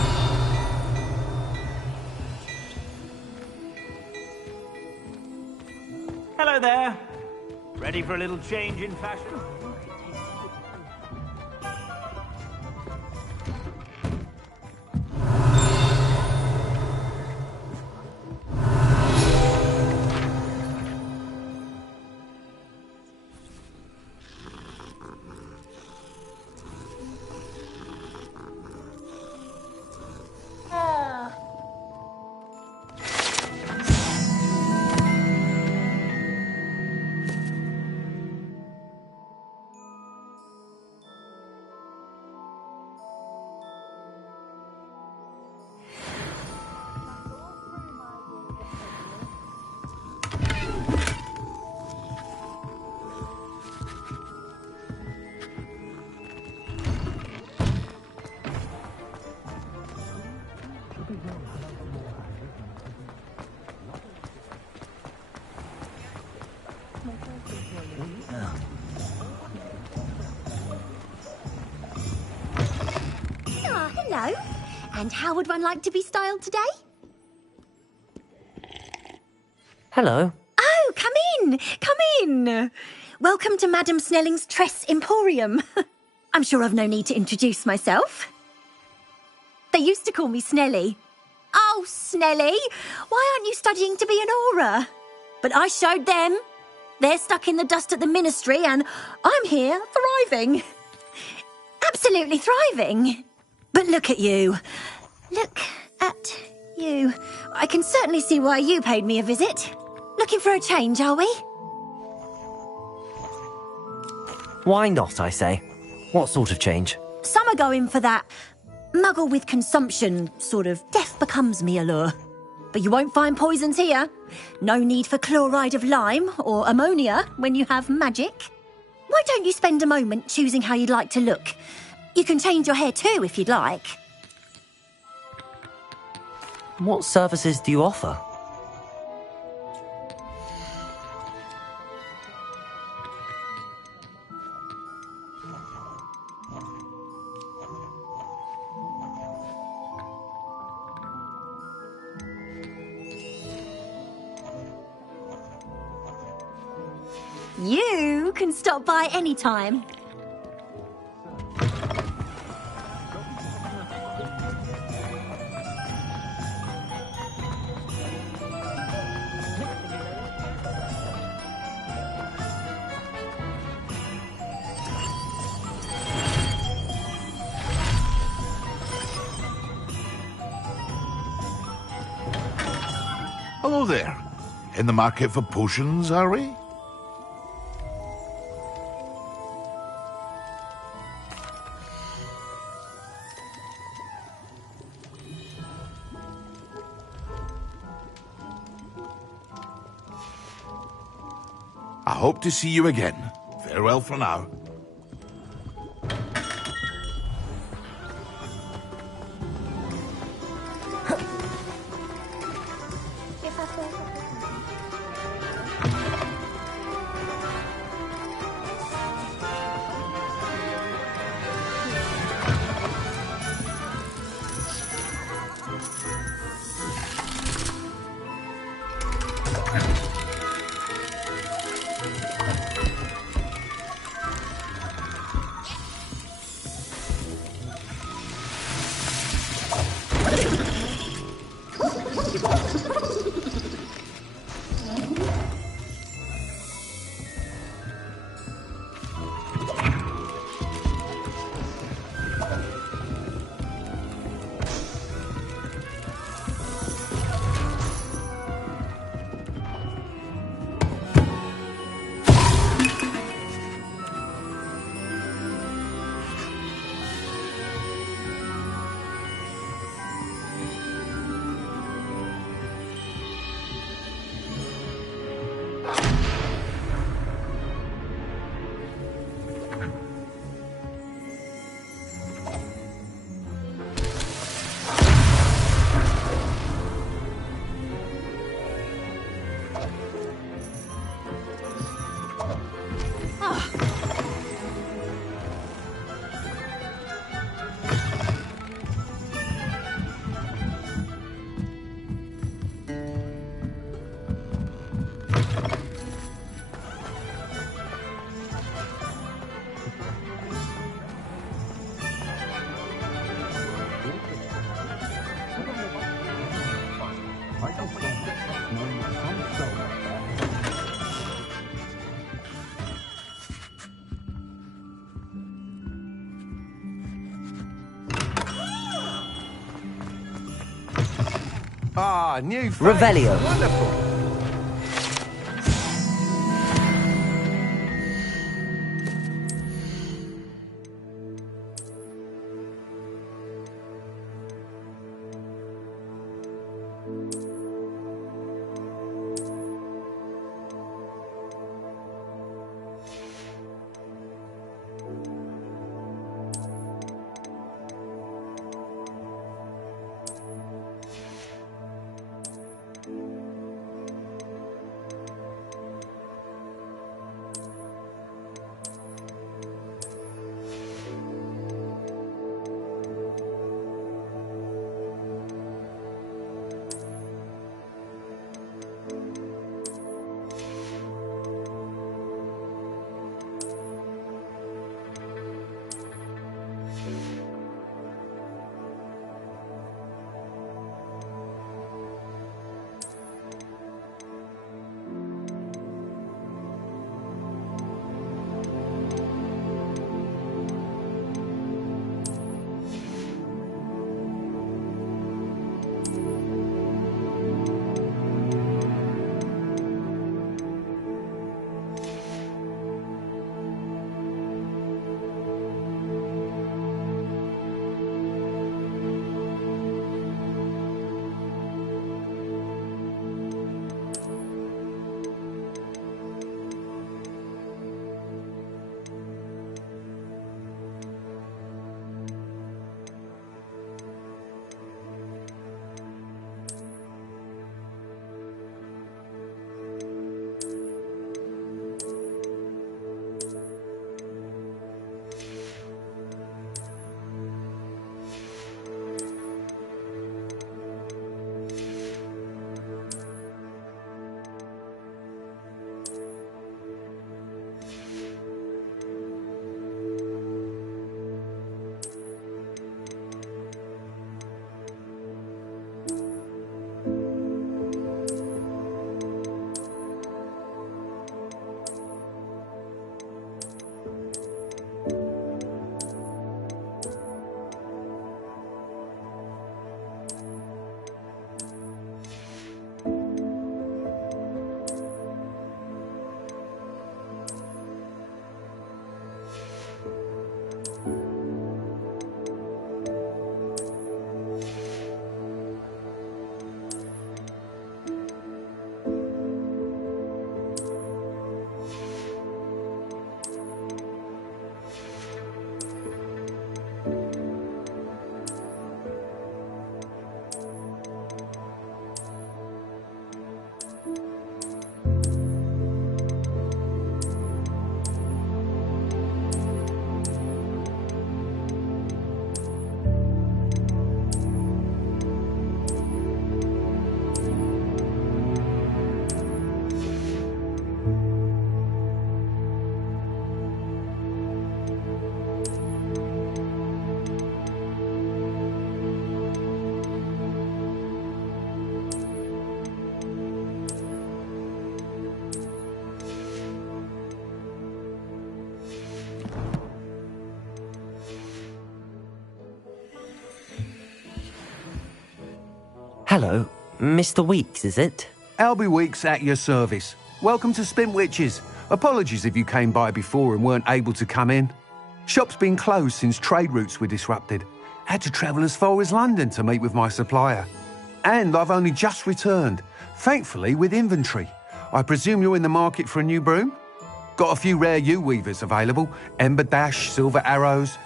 Hello there. Ready for a little change in fashion? Hello. And how would one like to be styled today? Hello. Oh, come in. Come in. Welcome to Madame Snelling's Tress Emporium. I'm sure I've no need to introduce myself. They used to call me Snelly. Oh, Snelly, why aren't you studying to be an aura? But I showed them. They're stuck in the dust at the ministry and I'm here thriving. Absolutely thriving. But look at you. Look at you. I can certainly see why you paid me a visit. Looking for a change, are we? Why not, I say? What sort of change? Some are going for that muggle with consumption, sort of death becomes me allure. But you won't find poisons here. No need for chloride of lime or ammonia when you have magic. Why don't you spend a moment choosing how you'd like to look? You can change your hair too if you'd like. What services do you offer? You can stop by any time. Hello there. In the market for potions, are we? I hope to see you again. Farewell for now. Ah, new face. Revelio. Wonderful. Hello, Mr. Weeks, is it? Albie Weeks at your service. Welcome to Spintwitches. Apologies if you came by before and weren't able to come in. Shop's been closed since trade routes were disrupted. Had to travel as far as London to meet with my supplier. And I've only just returned, thankfully with inventory. I presume you're in the market for a new broom? Got a few rare U-weavers available. Ember Dash, Silver Arrows.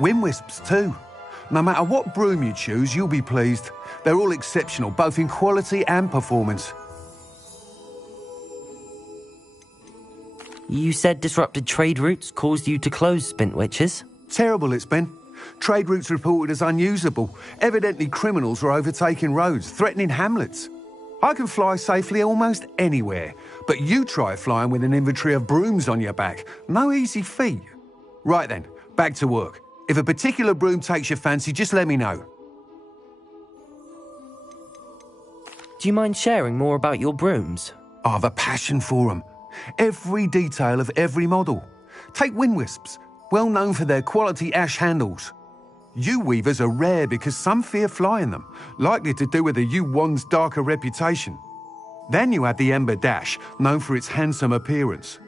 Wind Wisps too. No matter what broom you choose, you'll be pleased. They're all exceptional, both in quality and performance. You said disrupted trade routes caused you to close Spintwitches? Terrible it's been. Trade routes reported as unusable. Evidently criminals were overtaking roads, threatening hamlets. I can fly safely almost anywhere, but you try flying with an inventory of brooms on your back. No easy feat. Right then, back to work. If a particular broom takes your fancy, just let me know. Do you mind sharing more about your brooms? I have a passion for them. Every detail of every model. Take Wind Wisps, well known for their quality ash handles. U-weavers are rare because some fear flying them, likely to do with the U-wand's darker reputation. Then you have the Ember Dash, known for its handsome appearance.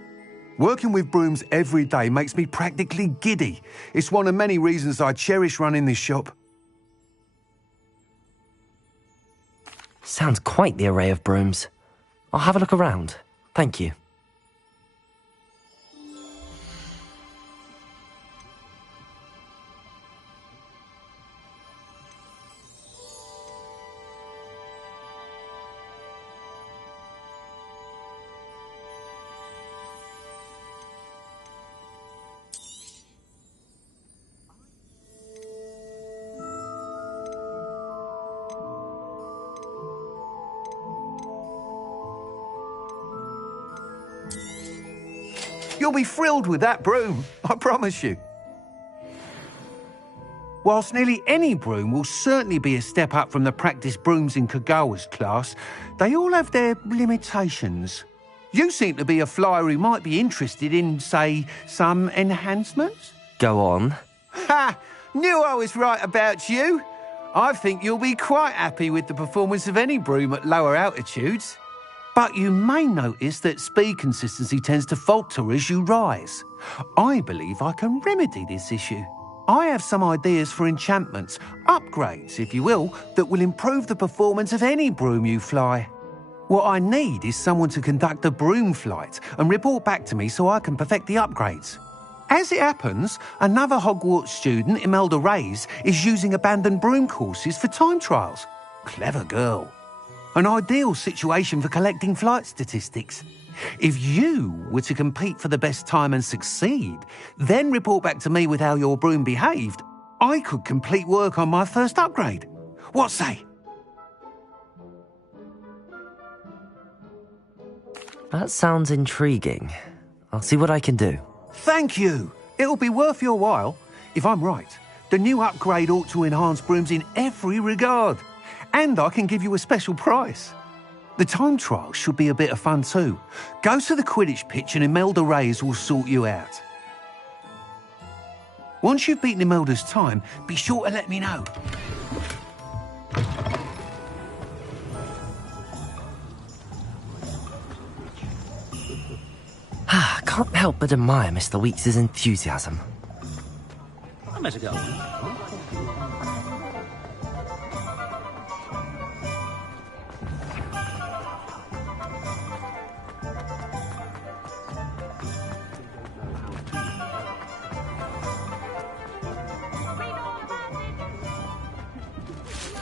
Working with brooms every day makes me practically giddy. It's one of many reasons I cherish running this shop. Sounds quite the array of brooms. I'll have a look around. Thank you. You'll be thrilled with that broom, I promise you. Whilst nearly any broom will certainly be a step up from the practice brooms in Kagawa's class, they all have their limitations. You seem to be a flyer who might be interested in, say, some enhancements? Go on. Ha! Knew I was right about you. I think you'll be quite happy with the performance of any broom at lower altitudes. But you may notice that speed consistency tends to falter as you rise. I believe I can remedy this issue. I have some ideas for enchantments, upgrades, if you will, that will improve the performance of any broom you fly. What I need is someone to conduct a broom flight and report back to me so I can perfect the upgrades. As it happens, another Hogwarts student, Imelda Reyes, is using abandoned broom courses for time trials. Clever girl. An ideal situation for collecting flight statistics. If you were to compete for the best time and succeed, then report back to me with how your broom behaved, I could complete work on my first upgrade. What say? That sounds intriguing. I'll see what I can do. Thank you. It'll be worth your while. If I'm right, the new upgrade ought to enhance brooms in every regard. And I can give you a special price. The time trial should be a bit of fun too. Go to the Quidditch pitch and Imelda Reyes will sort you out. Once you've beaten Imelda's time, be sure to let me know. Can't help but admire Mr. Weeks' enthusiasm. I met a girl.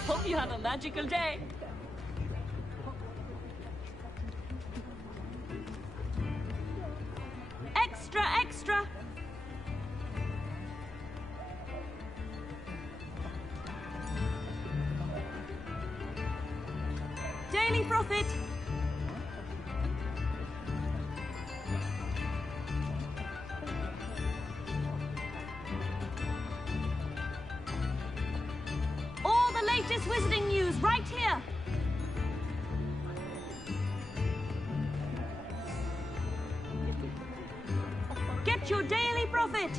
Hope you have a magical day. Extra, extra. Daily profit. All the latest wizarding news right here. Get your daily profit.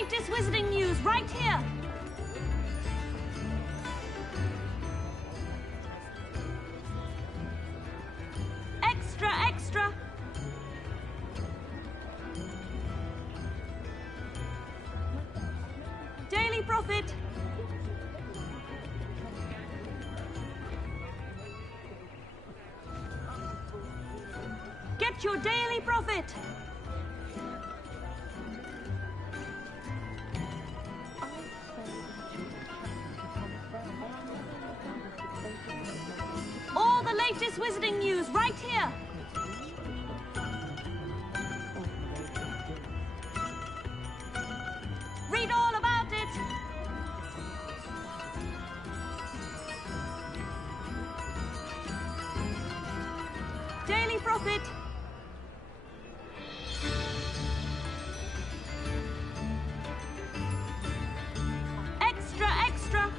latest Wizarding news right here. Extra, extra. Daily Prophet. Get your Daily Prophet. All the latest Wizarding news right here. Read all about it. Daily Prophet. Extra, extra.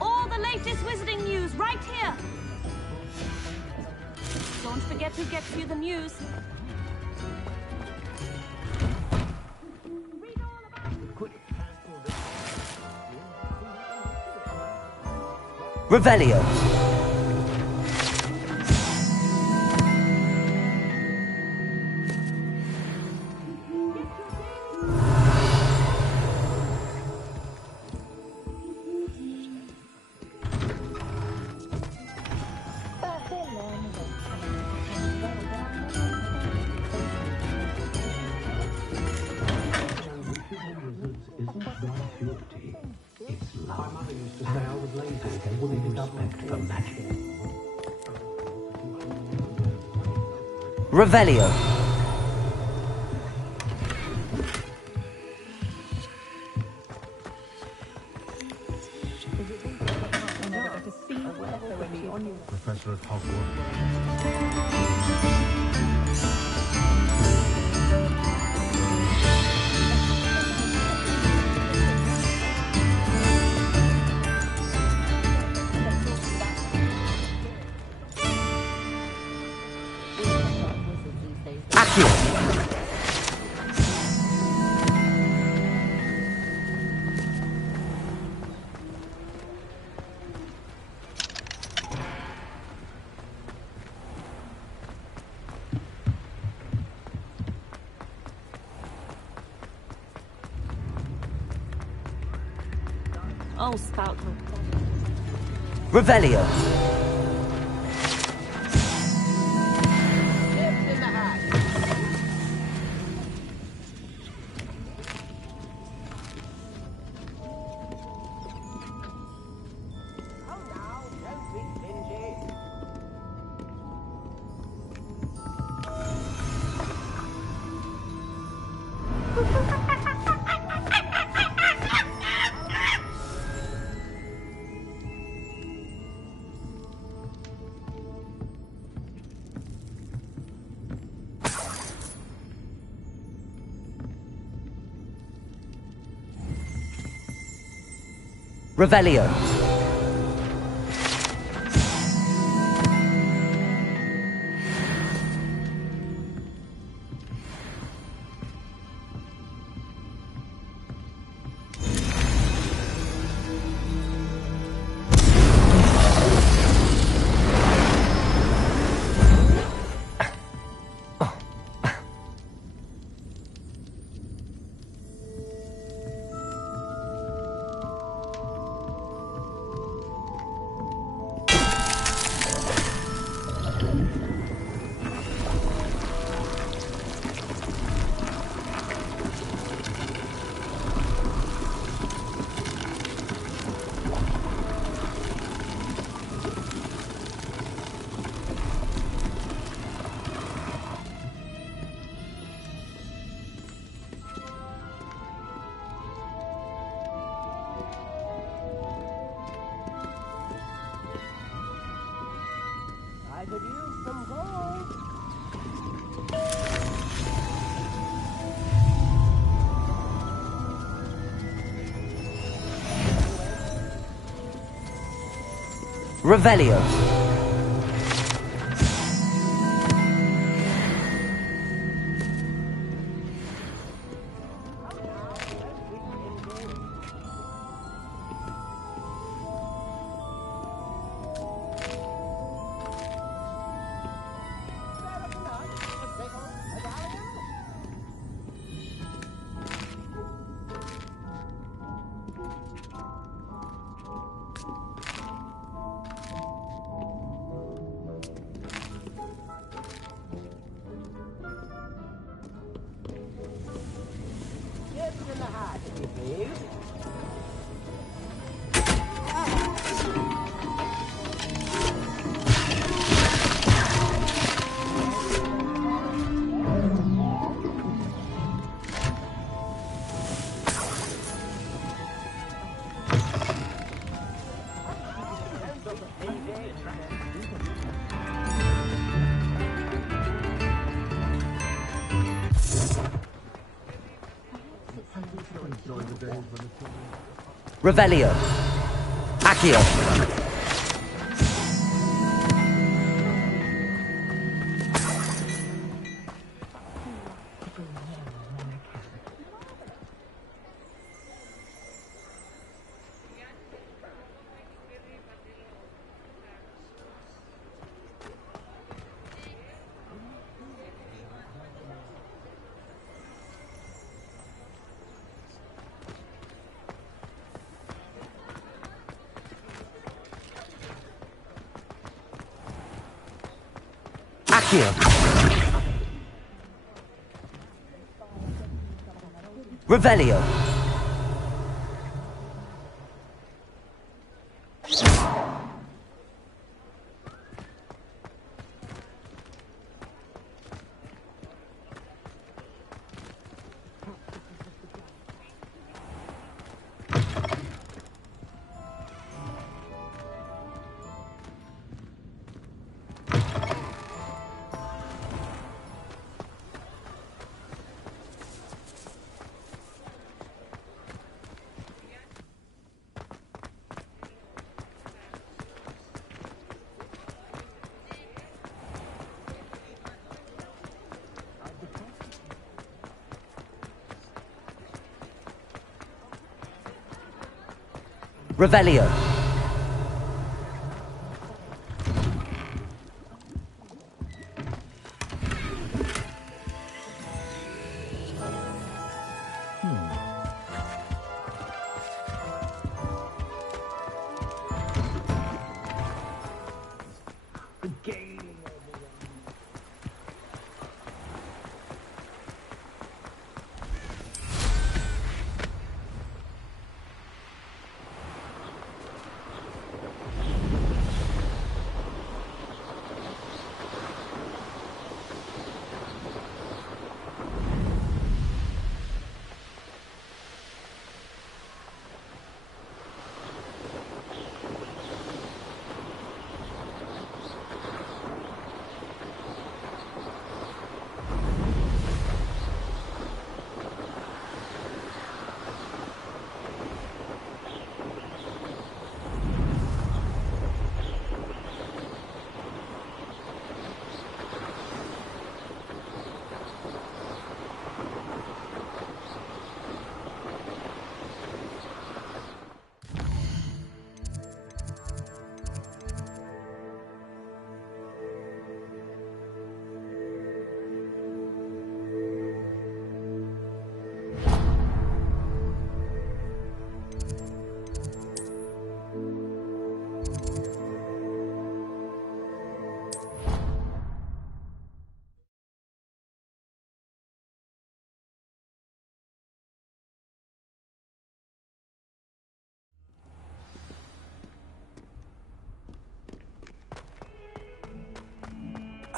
All the latest Wizarding news right here. Don't forget who gets you the news. Revelio. Revelio. Professor at Hogwarts. Oh, spout. Revelio. Revelio. I could use some gold. Revelio. Revelio. Accio. Accio. Revelio. Revelio.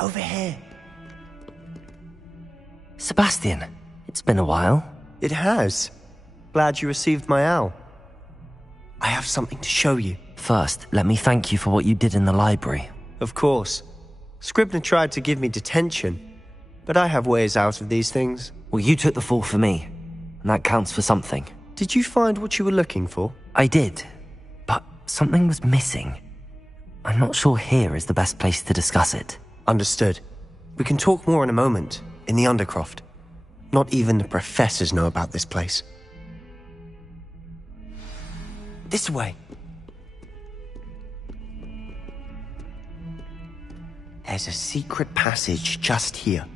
Over here. Sebastian, it's been a while. It has. Glad you received my owl. I have something to show you. First, let me thank you for what you did in the library. Of course. Scribner tried to give me detention, but I have ways out of these things. Well, you took the fall for me, and that counts for something. Did you find what you were looking for? I did, but something was missing. I'm not sure here is the best place to discuss it. Understood. We can talk more in a moment, in the Undercroft. Not even the professors know about this place. This way. There's a secret passage just here.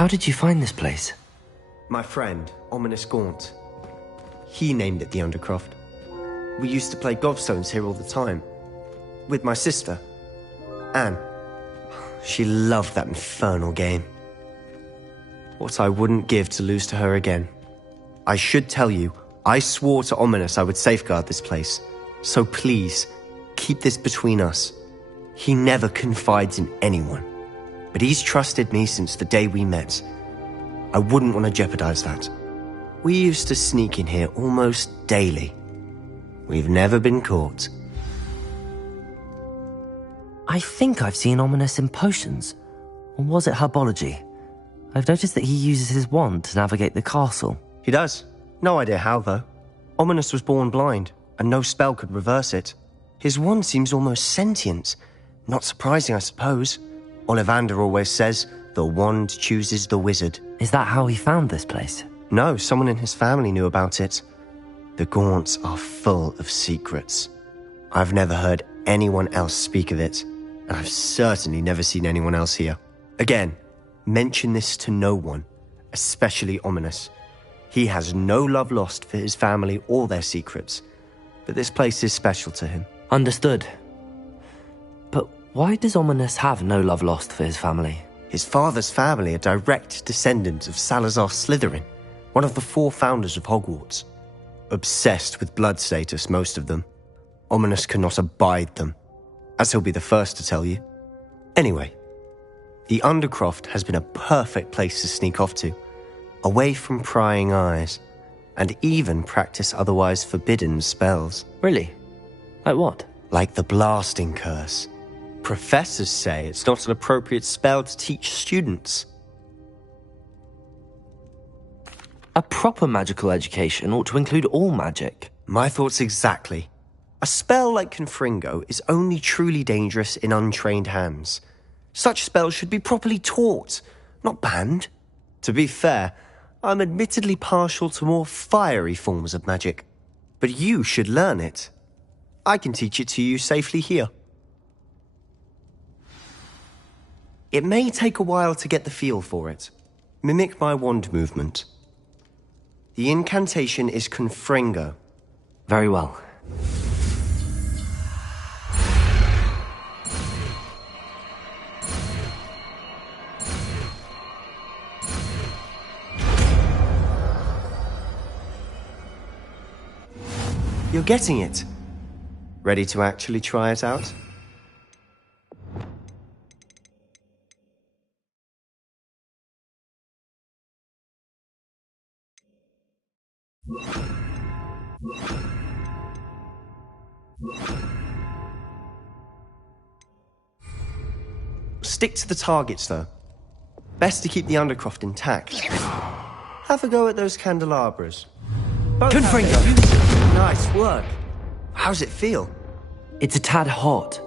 How did you find this place? My friend, Ominous Gaunt. He named it the Undercroft. We used to play gobstones here all the time. With my sister, Anne. She loved that infernal game. What I wouldn't give to lose to her again. I should tell you, I swore to Ominous I would safeguard this place. So please, keep this between us. He never confides in anyone. But he's trusted me since the day we met. I wouldn't want to jeopardize that. We used to sneak in here almost daily. We've never been caught. I think I've seen Ominous in potions. Or was it herbology? I've noticed that he uses his wand to navigate the castle. He does. No idea how, though. Ominous was born blind, and no spell could reverse it. His wand seems almost sentient. Not surprising, I suppose. Ollivander always says, the wand chooses the wizard. Is that how he found this place? No, someone in his family knew about it. The Gaunts are full of secrets. I've never heard anyone else speak of it, and I've certainly never seen anyone else here. Again, mention this to no one, especially Ominous. He has no love lost for his family or their secrets, but this place is special to him. Understood. But why does Ominous have no love lost for his family? His father's family are direct descendants of Salazar Slytherin, one of the 4 founders of Hogwarts. Obsessed with blood status, most of them. Ominous cannot abide them, as he'll be the first to tell you. Anyway, the Undercroft has been a perfect place to sneak off to, away from prying eyes, and even practice otherwise forbidden spells. Really? Like what? Like the Blasting Curse. Professors say it's not an appropriate spell to teach students. A proper magical education ought to include all magic. My thoughts exactly. A spell like Confringo is only truly dangerous in untrained hands. Such spells should be properly taught, not banned. To be fair, I'm admittedly partial to more fiery forms of magic. But you should learn it. I can teach it to you safely here. It may take a while to get the feel for it. Mimic my wand movement. The incantation is Confringo. Very well. You're getting it. Ready to actually try it out? Stick to the targets, though. Best to keep the Undercroft intact. Have a go at those candelabras. Confringo! Nice work. How's it feel? It's a tad hot.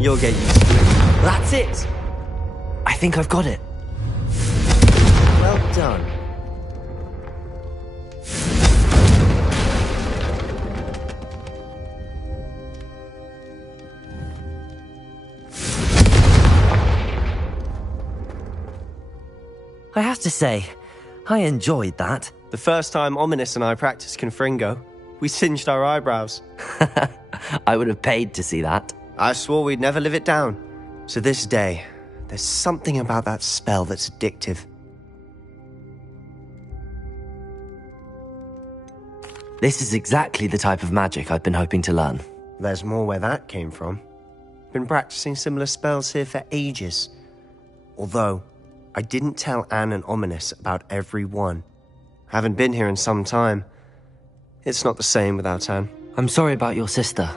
You'll get used to it. That's it! I think I've got it. Well done. I have to say, I enjoyed that. The first time Ominous and I practiced Confringo, we singed our eyebrows. I would have paid to see that. I swore we'd never live it down. To this day, there's something about that spell that's addictive. This is exactly the type of magic I've been hoping to learn. There's more where that came from. Been practicing similar spells here for ages. Although, I didn't tell Anne and Ominous about every one. Haven't been here in some time. It's not the same without Anne. I'm sorry about your sister.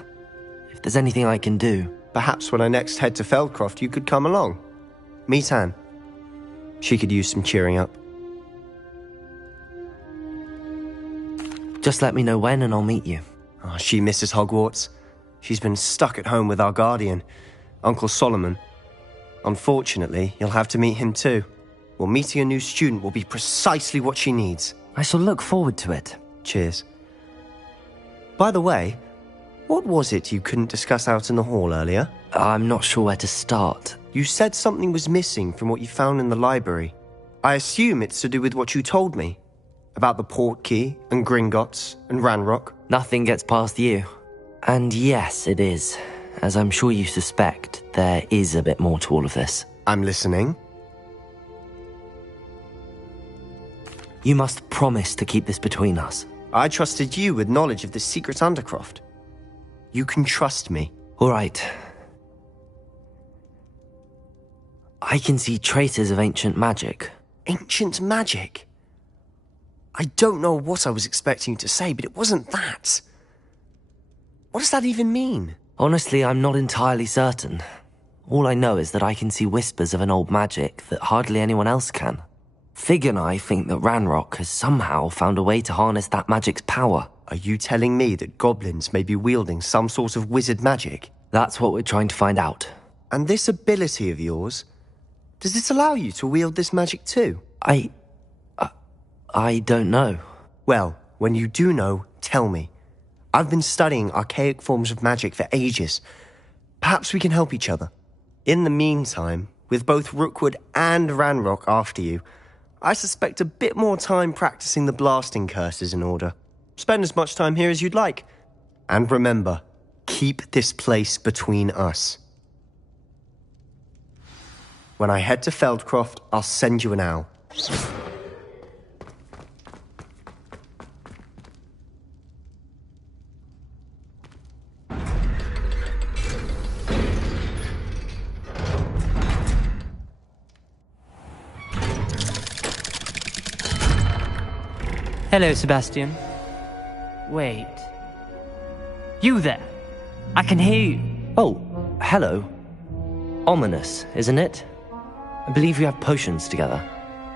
If there's anything I can do... Perhaps when I next head to Feldcroft, you could come along. Meet Anne. She could use some cheering up. Just let me know when and I'll meet you. Oh, she misses Hogwarts. She's been stuck at home with our guardian, Uncle Solomon. Unfortunately, you'll have to meet him too. Well, meeting a new student will be precisely what she needs. I shall look forward to it. Cheers. By the way, what was it you couldn't discuss out in the hall earlier? I'm not sure where to start. You said something was missing from what you found in the library. I assume it's to do with what you told me. About the Portkey and Gringotts and Ranrock? Nothing gets past you. And yes, it is. As I'm sure you suspect, there is a bit more to all of this. I'm listening. You must promise to keep this between us. I trusted you with knowledge of the secret Undercroft. You can trust me. All right. I can see traces of ancient magic. Ancient magic? I don't know what I was expecting you to say, but it wasn't that. What does that even mean? Honestly, I'm not entirely certain. All I know is that I can see whispers of an old magic that hardly anyone else can. Fig and I think that Ranrock has somehow found a way to harness that magic's power. Are you telling me that goblins may be wielding some sort of wizard magic? That's what we're trying to find out. And this ability of yours, does it allow you to wield this magic too? I don't know. Well, when you do know, tell me. I've been studying archaic forms of magic for ages. Perhaps we can help each other. In the meantime, with both Rookwood and Ranrock after you, I suspect a bit more time practicing the blasting curse is in order. Spend as much time here as you'd like. And remember, keep this place between us. When I head to Feldcroft, I'll send you an owl. Hello, Sebastian. Wait. You there? I can hear you. Oh, hello. Ominous, isn't it? I believe we have potions together.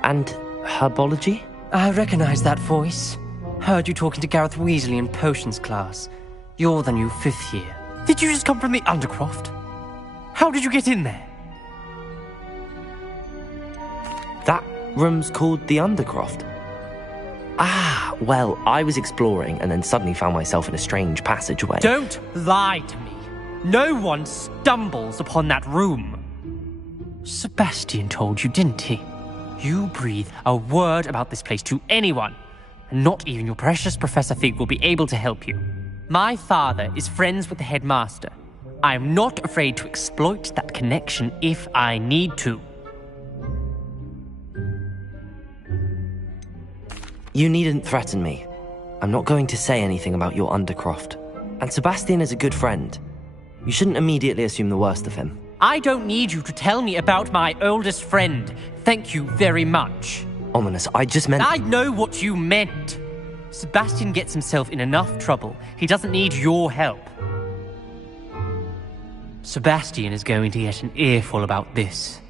And herbology? I recognize that voice. Heard you talking to Gareth Weasley in potions class. You're the new 5th year. Did you just come from the Undercroft? How did you get in there? That room's called the Undercroft. Ah, well, I was exploring and then suddenly found myself in a strange passageway. Don't lie to me. No one stumbles upon that room. Sebastian told you, didn't he? You breathe a word about this place to anyone, and not even your precious Professor Fig will be able to help you. My father is friends with the headmaster. I am not afraid to exploit that connection if I need to. You needn't threaten me. I'm not going to say anything about your Undercroft. And Sebastian is a good friend. You shouldn't immediately assume the worst of him. I don't need you to tell me about my oldest friend. Thank you very much. Ominous, I just meant... I know what you meant. Sebastian gets himself in enough trouble. He doesn't need your help. Sebastian is going to get an earful about this.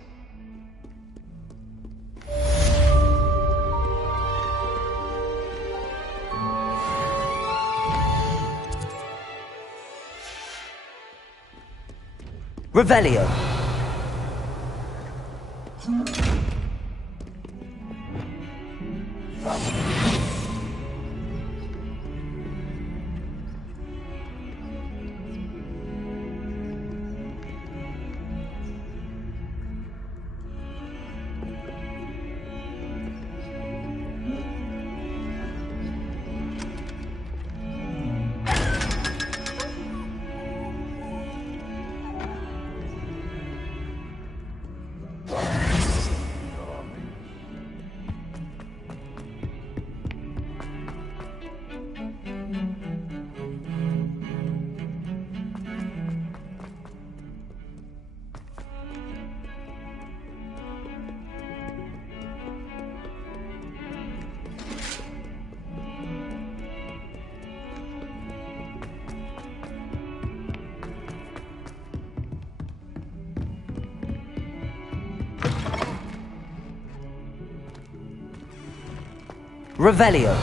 Revelio. Revelio.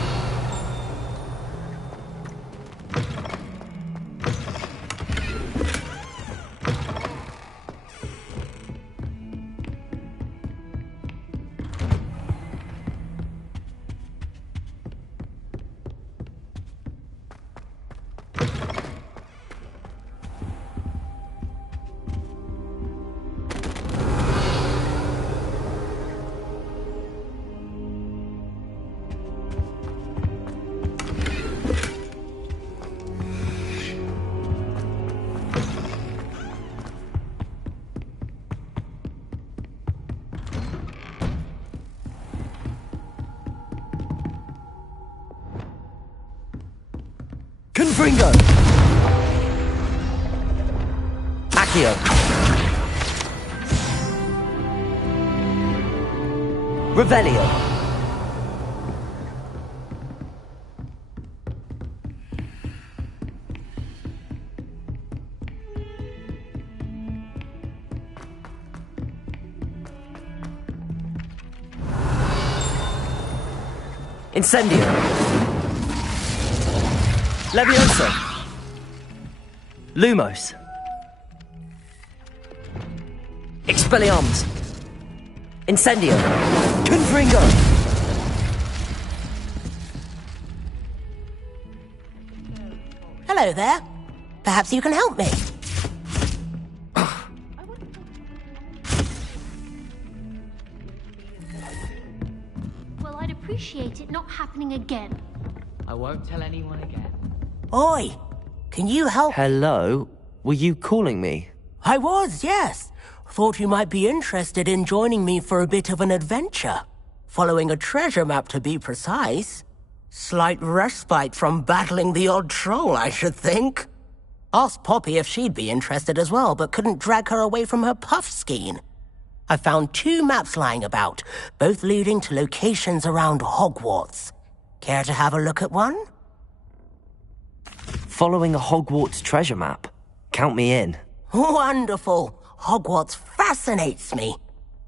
Confringo! Accio! Revelio! Incendio! Levioso! Lumos! Expelliarmus! Incendio! Confringo! Hello there. Perhaps you can help me. Well, I'd appreciate it not happening again. I won't tell anyone again. Oi, can you help? Hello? Were you calling me? I was, yes. Thought you might be interested in joining me for a bit of an adventure. Following a treasure map, to be precise. Slight respite from battling the odd troll, I should think. Asked Poppy if she'd be interested as well, but couldn't drag her away from her puff skein. I found 2 maps lying about, both leading to locations around Hogwarts. Care to have a look at one? Following a Hogwarts treasure map. Count me in. Wonderful. Hogwarts fascinates me.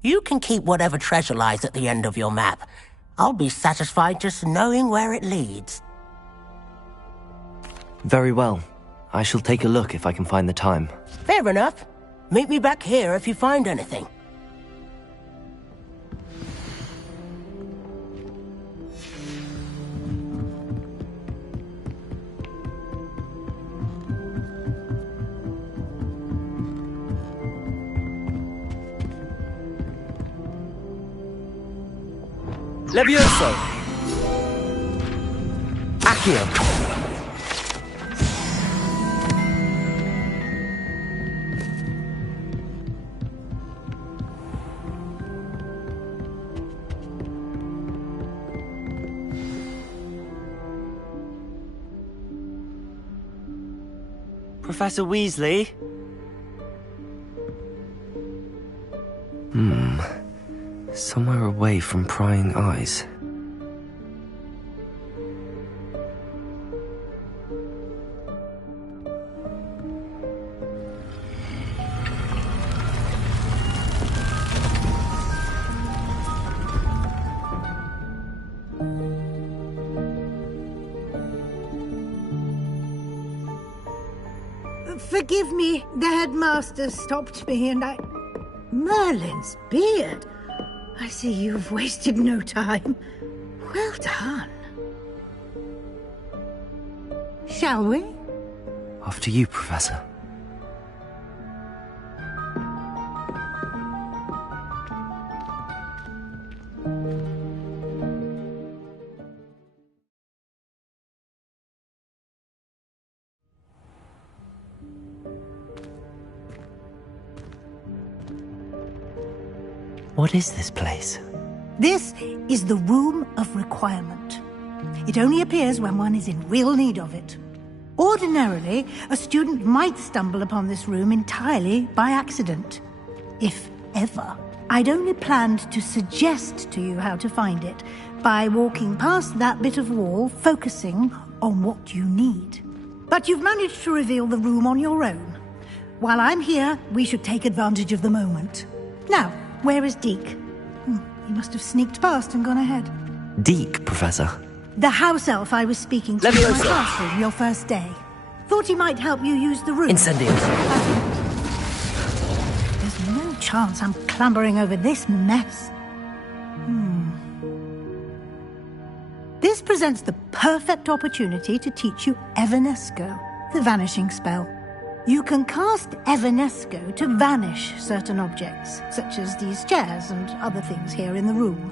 You can keep whatever treasure lies at the end of your map. I'll be satisfied just knowing where it leads. Very well. I shall take a look if I can find the time. Fair enough. Meet me back here if you find anything. Levioso! Accio! Professor Weasley? Somewhere away from prying eyes. Forgive me, the headmaster stopped me and I... Merlin's beard! I see you've wasted no time. Well done. Shall we? After you, Professor. What is this place? This is the Room of Requirement. It only appears when one is in real need of it. Ordinarily, a student might stumble upon this room entirely by accident. If ever. I'd only planned to suggest to you how to find it by walking past that bit of wall, focusing on what you need. But you've managed to reveal the room on your own. While I'm here, we should take advantage of the moment. Now, where is Deke? He must have sneaked past and gone ahead. Deke, Professor. The house elf I was speaking to in my classroom your first day. Thought he might help you use the room. Incendios. There's no chance I'm clambering over this mess. This presents the perfect opportunity to teach you Evanesco, the vanishing spell. You can cast Evanesco to vanish certain objects, such as these chairs and other things here in the room.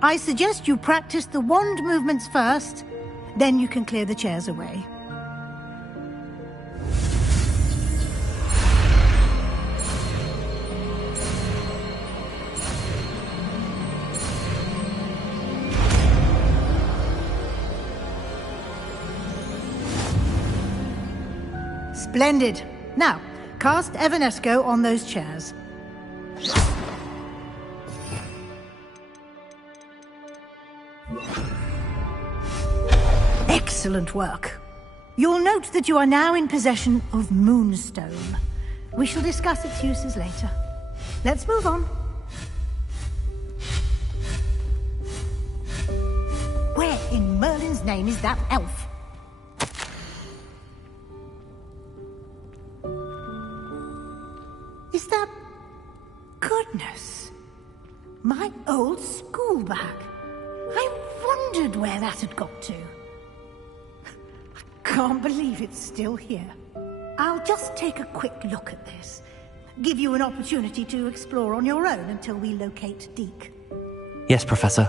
I suggest you practice the wand movements first, then you can clear the chairs away. Splendid. Now, cast Evanesco on those chairs. Excellent work. You'll note that you are now in possession of Moonstone. We shall discuss its uses later. Let's move on. Where in Merlin's name is that elf? Is that... Goodness. My old school bag. I wondered where that had got to. Can't believe it's still here. I'll just take a quick look at this. Give you an opportunity to explore on your own until we locate Deke. Yes, Professor.